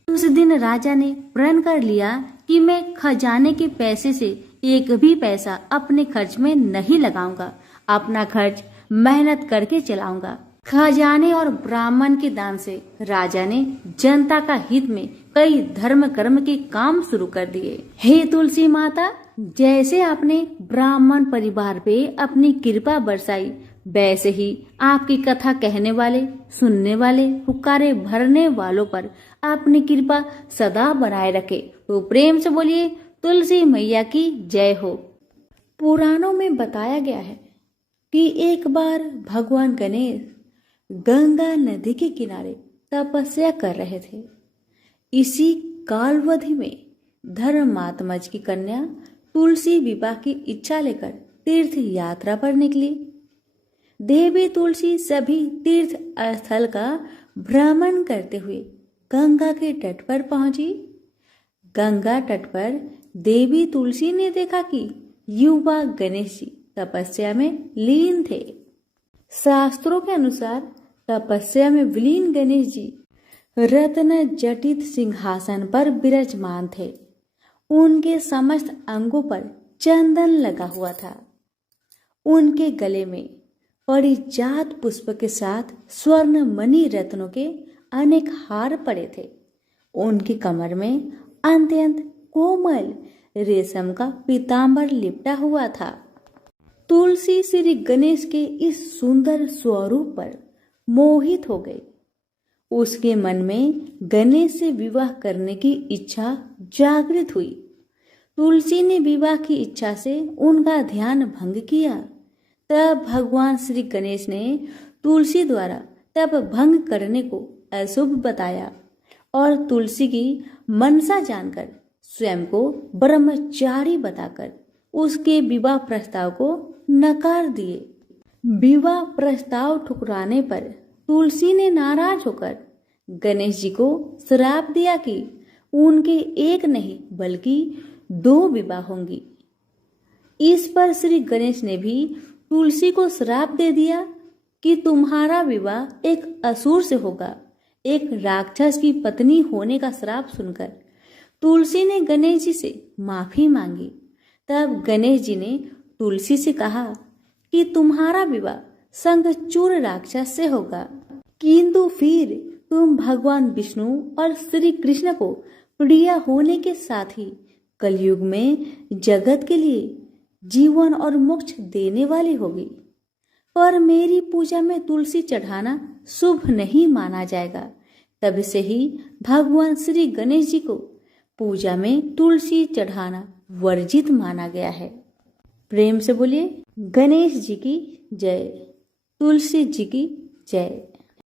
उस दिन राजा ने प्रण कर लिया कि मैं खजाने के पैसे से एक भी पैसा अपने खर्च में नहीं लगाऊंगा। अपना खर्च मेहनत करके चलाऊंगा। खजाने और ब्राह्मण के दान से राजा ने जनता का हित में कई धर्म कर्म के काम शुरू कर दिए। हे तुलसी माता, जैसे आपने ब्राह्मण परिवार पे अपनी कृपा बरसाई, वैसे ही आपकी कथा कहने वाले, सुनने वाले, हुक्कारे भरने वालों पर अपनी कृपा सदा बनाए रखे। तो प्रेम से बोलिए, तुलसी मैया की जय हो। पुराणों में बताया गया है कि एक बार भगवान गणेश गंगा नदी के किनारे तपस्या कर रहे थे। इसी कालवधि में धर्मात्मज की कन्या तुलसी विवाह की इच्छा लेकर तीर्थ यात्रा पर निकली। देवी तुलसी सभी तीर्थ स्थल का भ्रमण करते हुए गंगा के तट पर पहुंची। गंगा तट पर देवी तुलसी ने देखा कि युवा गणेश जी तपस्या में लीन थे। शास्त्रों के अनुसार तपस्या में विलीन गणेश जी रत्न जटित सिंहासन पर विराजमान थे। उनके समस्त अंगों पर चंदन लगा हुआ था। उनके गले में परिजात पुष्प के साथ स्वर्ण मणि रत्नों के अनेक हार पड़े थे। उनकी कमर में अत्यंत कोमल रेशम का पीतांबर लिपटा हुआ था। तुलसी श्री गणेश के इस सुंदर स्वरूप पर मोहित हो गई। उसके मन में गणेश से विवाह करने की इच्छा जागृत हुई। तुलसी ने विवाह की इच्छा से उनका ध्यान भंग किया। तब भगवान श्री गणेश ने तुलसी द्वारा तप भंग करने को अशुभ बताया और तुलसी की मनसा जानकर स्वयं को ब्रह्मचारी बताकर उसके विवाह प्रस्ताव को नकार दिए। विवाह प्रस्ताव ठुकराने पर तुलसी ने नाराज होकर गणेश जी को श्राप दिया कि उनके एक नहीं बल्कि 2 विवाह होंगी। इस पर श्री गणेश ने भी तुलसी को श्राप दे दिया कि तुम्हारा विवाह एक असुर से होगा। एक राक्षस की पत्नी होने का श्राप सुनकर तुलसी ने गणेश जी से माफी मांगी। तब गणेश जी ने तुलसी से कहा कि तुम्हारा विवाह शंखचूड़ राक्षस से होगा, किंतु फिर तुम भगवान विष्णु और श्री कृष्ण को प्रिय होने के साथ ही कलयुग में जगत के लिए जीवन और मोक्ष देने वाली होगी। पर मेरी पूजा में तुलसी चढ़ाना शुभ नहीं माना जाएगा। तब से ही भगवान श्री गणेश जी को पूजा में तुलसी चढ़ाना वर्जित माना गया है। प्रेम से बोलिए गणेश जी की जय, तुलसी जी की जय।